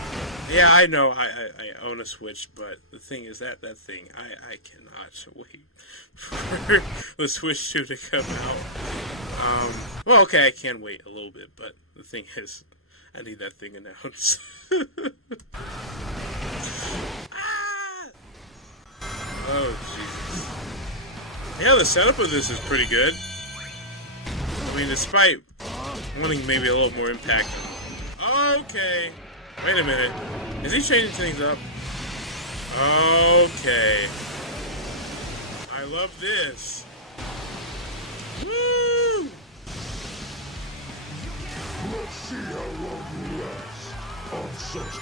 yeah, I know I own a Switch, but the thing is that thing, I cannot wait for the Switch 2 to come out. Well, okay, I can wait a little bit, but the thing is, I need that thing announced. Oh, Jesus. Yeah, the setup of this is pretty good. I mean, despite wanting maybe a little more impact. Okay. Wait a minute. Is he changing things up? Okay. I love this. Woo! Let's see how long you last on such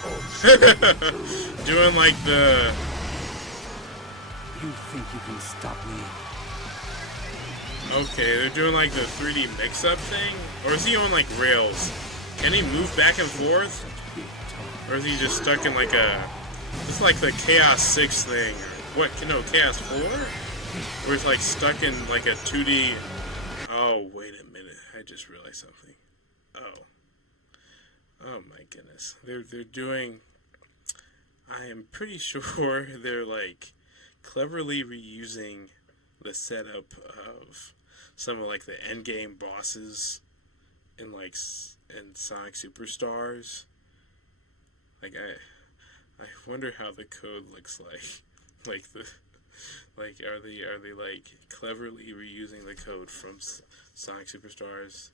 Doing like the... You think you can stop me? Okay, they're doing like the 3D mix-up thing? Or is he on like rails? Can he move back and forth? Or is he just stuck in like a... It's like the Chaos 6 thing. Or what? No, Chaos 4? Where it's like stuck in like a 2D... Oh, wait a minute. I just realized something. Oh. Oh my goodness. They're doing... I am pretty sure they're like cleverly reusing the setup of some of like the endgame bosses in like in Sonic Superstars. Like I wonder how the code looks like. Like the are they like cleverly reusing the code from Sonic Superstars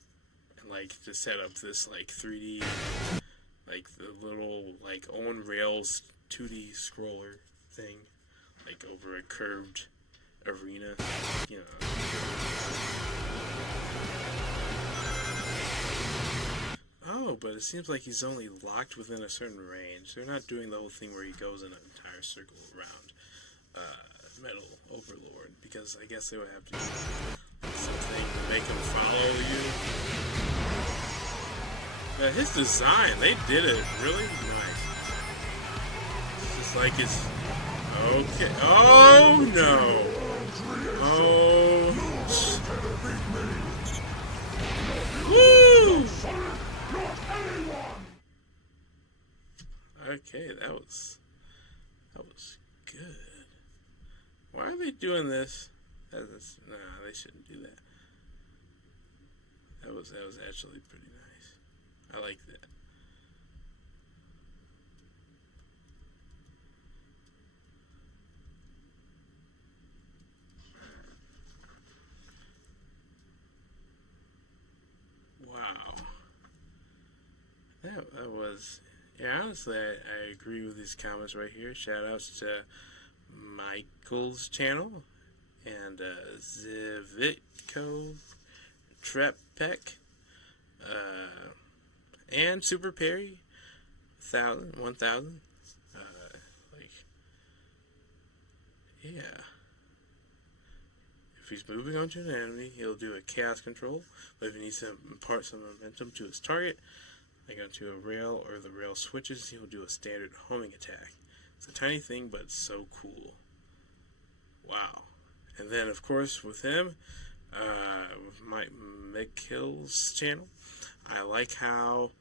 and like to set up this like 3D like the little like on rails 2D scroller thing like over a curved arena, you know. Oh, but it seems like he's only locked within a certain range. They're not doing the whole thing where he goes in an entire circle around Metal Overlord, because I guess they would have to do something to make him follow you. But his design, they did it really nice. It's just like it's... Okay. Oh, no. Oh. Woo! Okay, that was good. Why are they doing this? Nah, they shouldn't do that. That was actually pretty nice. I like that. Wow. That was... Yeah, honestly, I agree with these comments right here. Shoutouts to Michael's channel and Zivitko Trepek and Super Perry 1000. Like, yeah. If he's moving onto an enemy, he'll do a chaos control, but if he needs to impart some momentum to his target, like onto a rail or the rail switches, he'll do a standard homing attack. It's a tiny thing, but it's so cool. Wow. And then, of course, with him, with Mike McHill's channel, I like how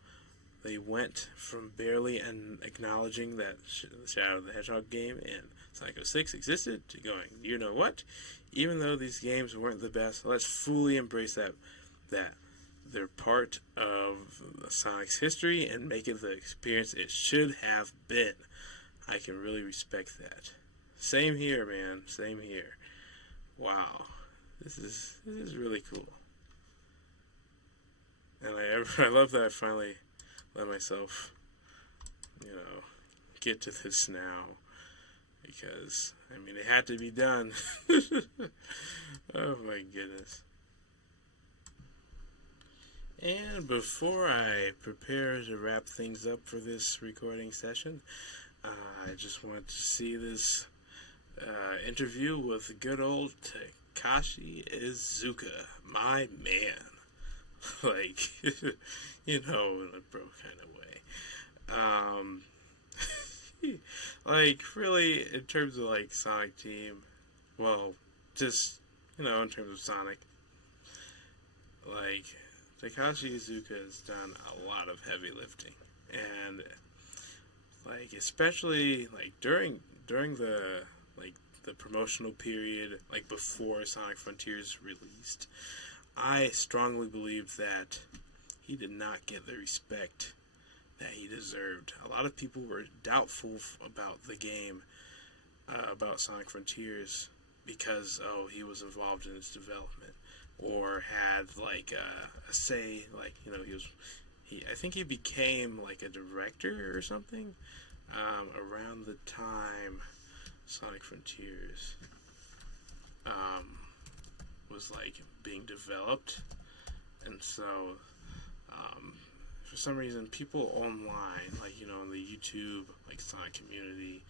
they went from barely acknowledging that the Shadow of the Hedgehog game and Psycho 6 existed to going, you know what? Even though these games weren't the best, let's fully embrace that they're part of Sonic's history and make it the experience it should have been. I can really respect that. Same here, man. Same here. Wow. This is really cool. And I love that I finally let myself, get to this now. Because, I mean, it had to be done. Oh my goodness. And before I prepare to wrap things up for this recording session, I just want to see this interview with good old Takashi Iizuka, my man. Like, in a bro kind of way. Like, really, in terms of, like, Sonic Team, well, just, in terms of Sonic, like Takashi Iizuka has done a lot of heavy lifting, and like especially like during the like the promotional period, like before Sonic Frontiers released, I strongly believe that he did not get the respect that he deserved. A lot of people were doubtful about the game, about Sonic Frontiers, because he was involved in its development or had like a say. Like I think he became like a director or something around the time Sonic Frontiers was like being developed, and so for some reason people online, like in the YouTube like Sonic community,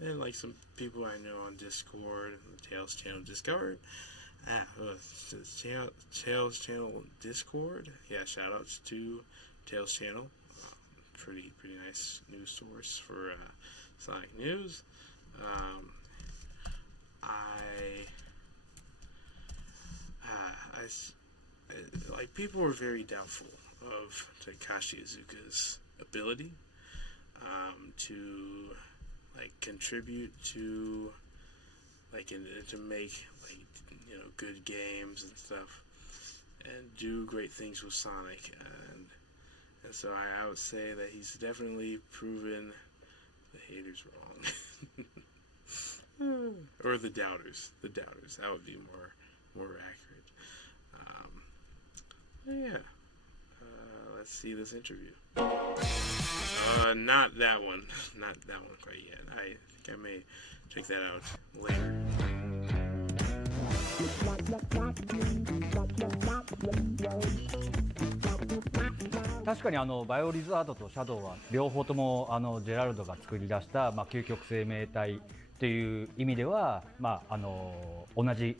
and like some people I know on Discord, the Tails channel Discord, Tails channel Discord, yeah, shoutouts to Tails channel, pretty nice news source for Sonic news. Like people were very doubtful of Takashi Iizuka's ability to like contribute to like and to make like good games and stuff and do great things with Sonic, and so I would say that he's definitely proven the haters wrong. Or the doubters. That would be more accurate. Yeah. Let's see this interview. Not that one quite yet. I think I may check that out later. 確かにバイオリザードとシャドウは両方ともジェラルドが作り出した、究極生命体という意味では、同じ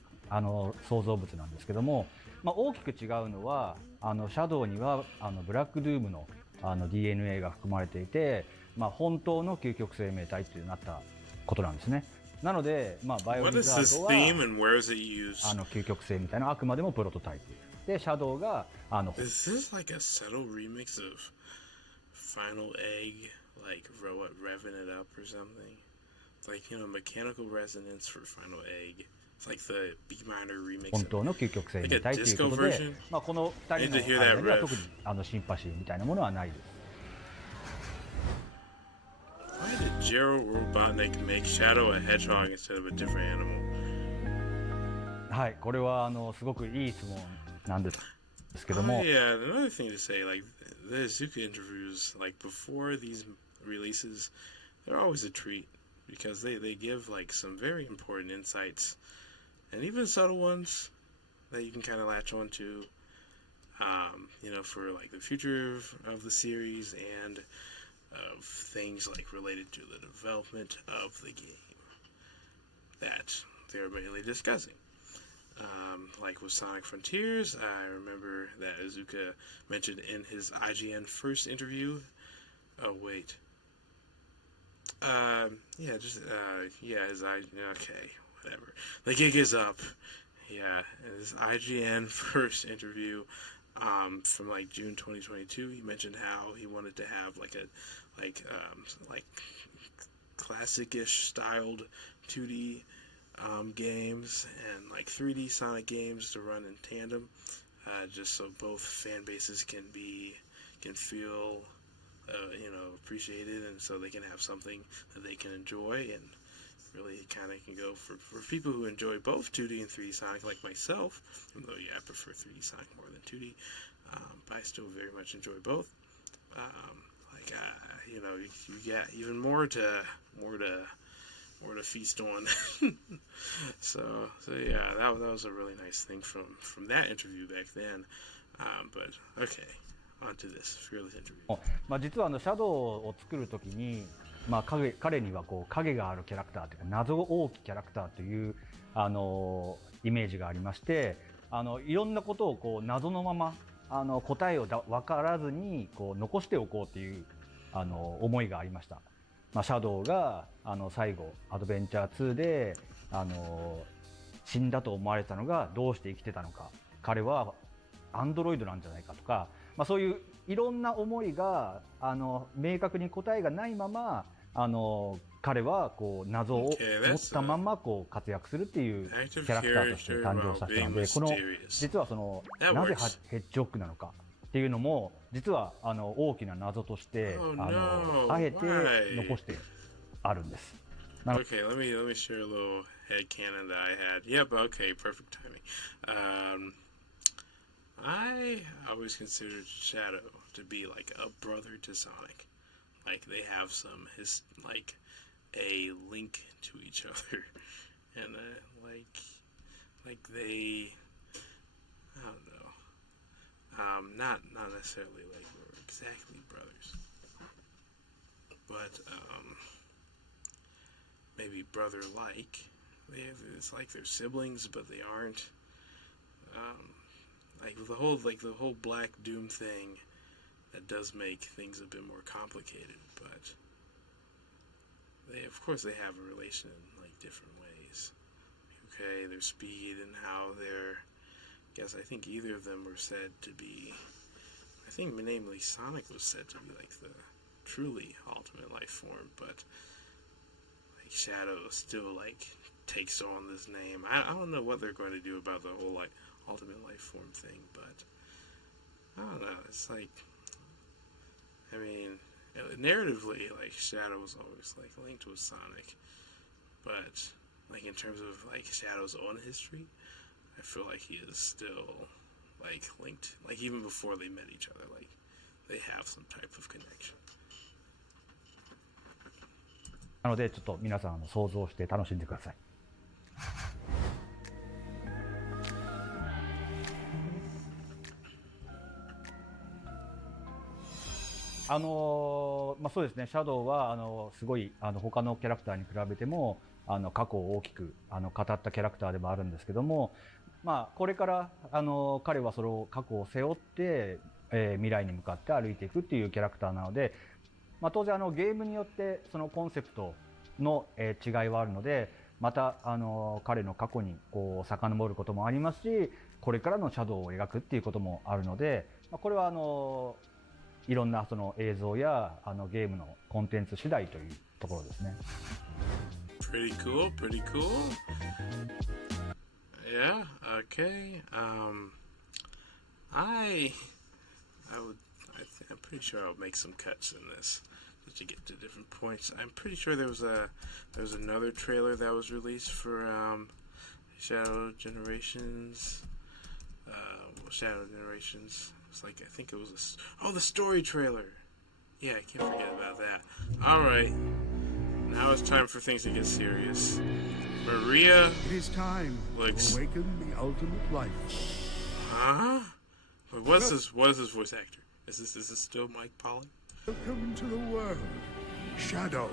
創造物なんですけども、大きく違うのはシャドウにはブラックドゥームのDNA が含まれていて、本当の究極生命体となったことなんですね。なので、バイオリザードは究極生命体のあくまでもプロトタイプで、シャドウがIs this like a subtle remix of Final Egg, like revving it up or something? Like mechanical resonance for Final Egg. It's like the B minor remix. 本当の究極生命体ということで、この2人の間には特にシンパシーみたいなものはないです。Why did Gerald Robotnik make Shadow a hedgehog instead of a different animal? はい、これはすごくいい質問なんですけども。Yeah, another thing to say, like the Iizuka interviews, like before these releases, they're always a treat because they give like some very important insights, and even subtle ones that you can kind of latch on to, for like the future of the series and of things like related to the development of the game that they're mainly discussing. Like with Sonic Frontiers, I remember that Iizuka mentioned in his IGN first interview. Oh wait. Okay, whatever. The gig is up. Yeah, his IGN first interview from like June 2022, he mentioned how he wanted to have like classic-ish styled 2D games and like 3D Sonic games to run in tandem, just so both fan bases can feel appreciated, and so they can have something that they can enjoy, and really kind of can go for people who enjoy both 2D and 3D Sonic, like myself, although I prefer 3D Sonic more than 2D, but I still very much enjoy both. You get even more to feast on. so yeah, that was a really nice thing from that interview back then. But okay, on to this fearless interview. 実はシャドウを作るときに、彼には影があるキャラクターというか謎多きキャラクターというイメージがありまして、いろんなことを謎のまま答えを分からずに残しておこうという思いがありました。シャドウが最後アドベンチャー2で死んだと思われたのがどうして生きてたのか、彼はアンドロイドなんじゃないかとか、そういういろんな思いが明確に答えがないまま彼はこう謎を持ったままこう活躍するっていうキャラクターとして誕生した人なんで、この実はなぜヘッジホッグなのかっていうのも実は大きな謎としてあえて残してあるんです。Okay, let me share a little headcanon that I had. Yep, okay, perfect timing. I always considered Shadow to be like a brother to Sonic. Like they have some like a link to each other, and like they, I don't know, not necessarily like we're exactly brothers, but maybe brother-like. It's like they're siblings, but they aren't. Like the whole Black Doom thing, that does make things a bit more complicated. But of course, they have a relation in like different ways. Okay, their speed and how they're. I think either of them were said to be. I think namely Sonic was said to be like the truly ultimate life form, but. Shadow still like takes on this name. I don't know what they're going to do about the whole like ultimate life form thing, but I don't know. It's like, I mean, narratively, like Shadow was always like linked with Sonic, but like in terms of like Shadow's own history, I feel like he is still like linked. Like even before they met each other, like they have some type of connection. なのでちょっと皆さん想像して楽しんでください。そうですね、シャドウはすごい他のキャラクターに比べても過去を大きく語ったキャラクターでもあるんですけども、これから彼はその過去を背負って、未来に向かって歩いていくっていうキャラクターなので、当然ゲームによってそのコンセプトの、違いはあるので、また彼の過去にこう遡ることもありますし、これからのシャドウを描くっていうこともあるので、これはいろんなその映像やゲームのコンテンツ次第というところですね。Pretty cool, pretty cool. Yeah, okay. I'm pretty sure I'll make some cuts in this just to get to different points. I'm pretty sure there was another trailer that was released for Shadow Generations. Shadow Generations. It's like I think it was the story trailer. Yeah, I can't forget about that. All right, now it's time for things to get serious. Maria. It is time to awaken the ultimate life. Huh? Wait, what is this voice actor? Is this still Mike Polly? Welcome to the world, Shadow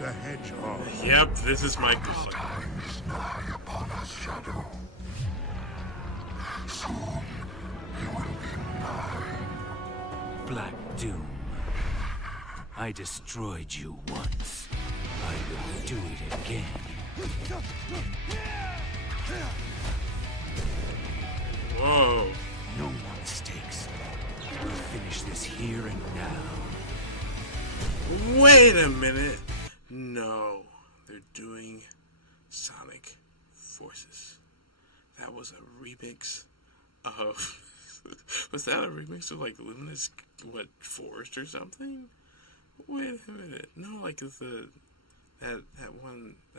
the Hedgehog. Yep, this is Mike Polly. Time is nigh upon us, Shadow. Soon you will be mine. Black Doom. I destroyed you once. I will do it again. Whoa. No more mistakes. We'll finish this here and now. Wait a minute. No, they're doing Sonic Forces. That was a remix of... Was that a remix of like Luminous, Forest or something? Wait a minute. No, like that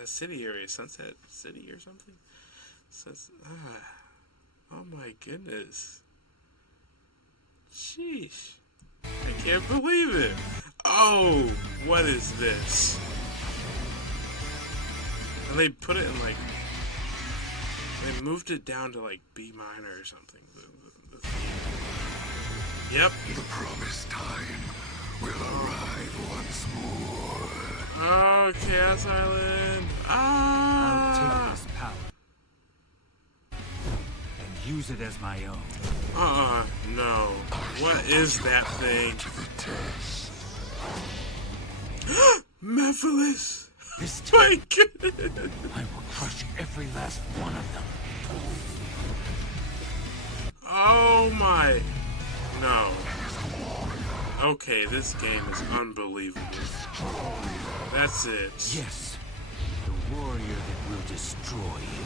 city area, Sunset City or something? Oh my goodness. Sheesh. I can't believe it. Oh, what is this? And they put it in like... They moved it down to like B minor or something. Yep. The promised time will arrive once more. Oh, Chaos Island. Ah! I'll take this power and use it as my own. No. What is that thing? Mephiles! This time, My goodness! I will crush every last one of them. Oh Oh my... No. Okay, this game is unbelievable. That's it. Yes, the warrior that will destroy you.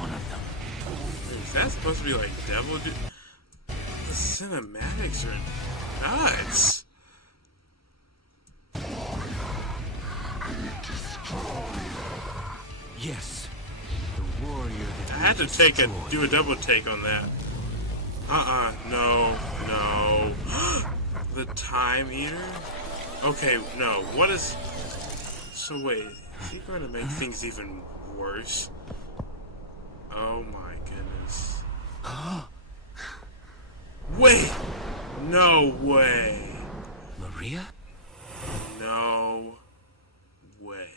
One of them. Is that supposed to be like Devil? The cinematics are nuts. Yes, the warrior that I had to destroy do a double take on that. No. The Time Eater? Okay, no, what is... So wait, is he going to make things even worse? Oh my goodness. Wait! No way! Maria? No way.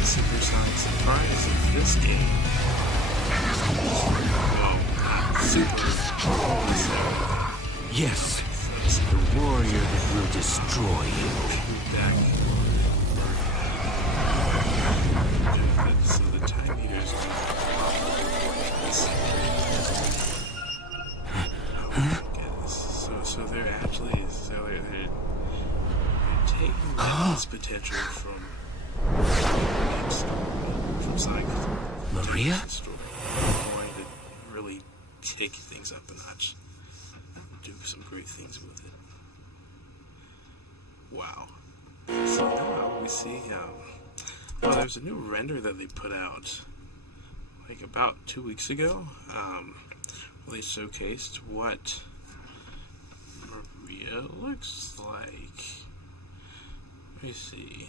Supersonic surprise of this game. Well, not super. Yes, the warrior that will destroy you. So the Time Eaters. Oh my goodness. So they're actually they're taking this potential from Sonic Maria? story. Going to really take things up a notch. Do some great things with it. Wow. So now we see, well, there's a new render that they put out, like about 2 weeks ago. Where they showcased what Maria looks like. Let me see.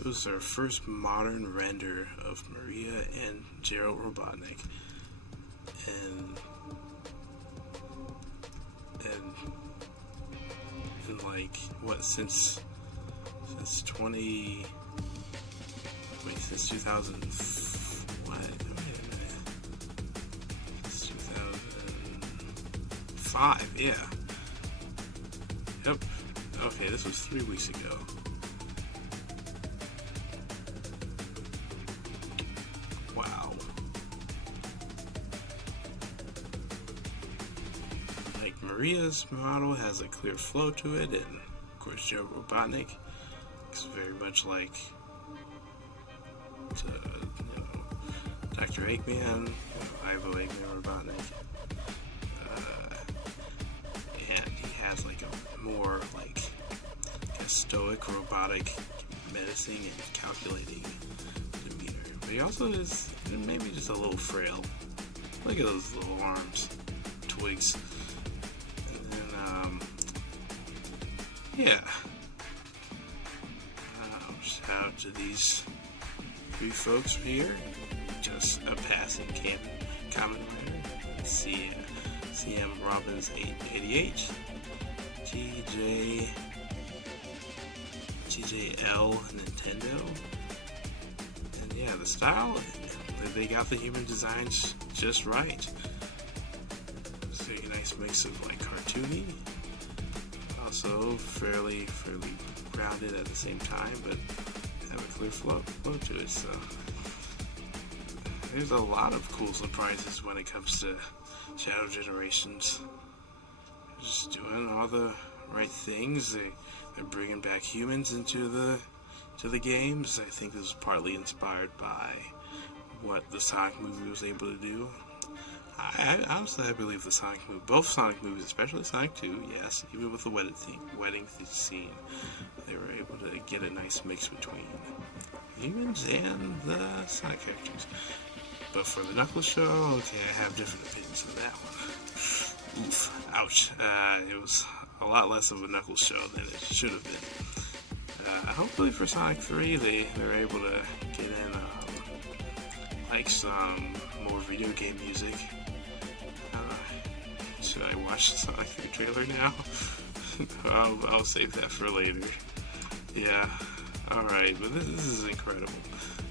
It was our first modern render of Maria and Gerald Robotnik, and like what since 2000 since 2000 what wait a minute since 2005 yeah yep okay this was 3 weeks ago. Wow. Like Maria's model has a clear flow to it, and of course Joe Robotnik is very much like Dr. Eggman, Ivo Eggman Robotnik, and he has like a more like a stoic, robotic, menacing, and calculating demeanor. But he also is maybe just a little frail. Look at those little arms, twigs. And then, yeah. Shout out to these 3 folks here. Just a passing common writer. CM Robbins 888. TJL Nintendo. And yeah, the style, they got the human designs just right. It's a nice mix of like cartoony, also fairly grounded at the same time, but have a clear flow to it. So there's a lot of cool surprises when it comes to Shadow Generations. Just doing all the right things. They're bringing back humans into the games. I think this was partly inspired by what the Sonic movie was able to do. I honestly believe both Sonic movies, especially Sonic 2, yes, even with the wedding scene, they were able to get a nice mix between humans and the Sonic characters. But for the Knuckles show, okay, I have different opinions on that one. Oof, ouch. It was a lot less of a Knuckles show than it should have been. Hopefully for Sonic 3, they were able to get in like some more video game music. Should I watch the Sonic 3 trailer now? I'll save that for later. Yeah. Alright, but this is incredible.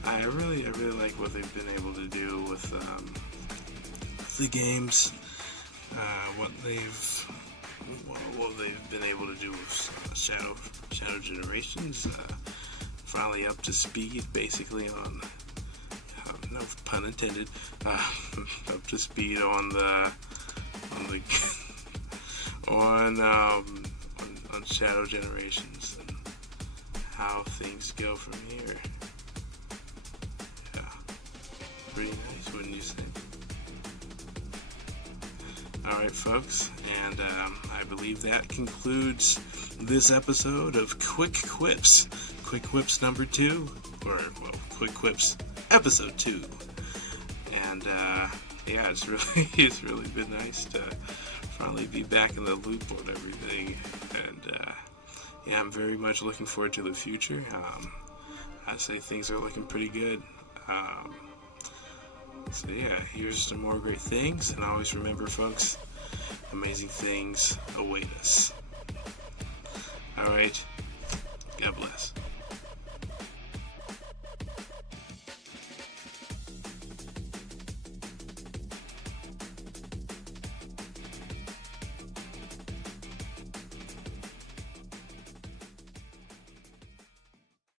I really like what they've been able to do with the games, what they've been able to do with Shadow Generations. Finally up to speed, basically on no pun intended, up to speed on on Shadow Generations and how things go from here. Yeah, pretty nice, wouldn't you say? Alright, folks, and I believe that concludes this episode of Quick Quips. Quick Quips number 2, or, well, Quick Quips episode 2. And, yeah, it's really been nice to finally be back in the loop on everything. And, yeah, I'm very much looking forward to the future. I say things are looking pretty good. So yeah, here's some more great things, and always remember, folks, amazing things await us. Alright, God bless.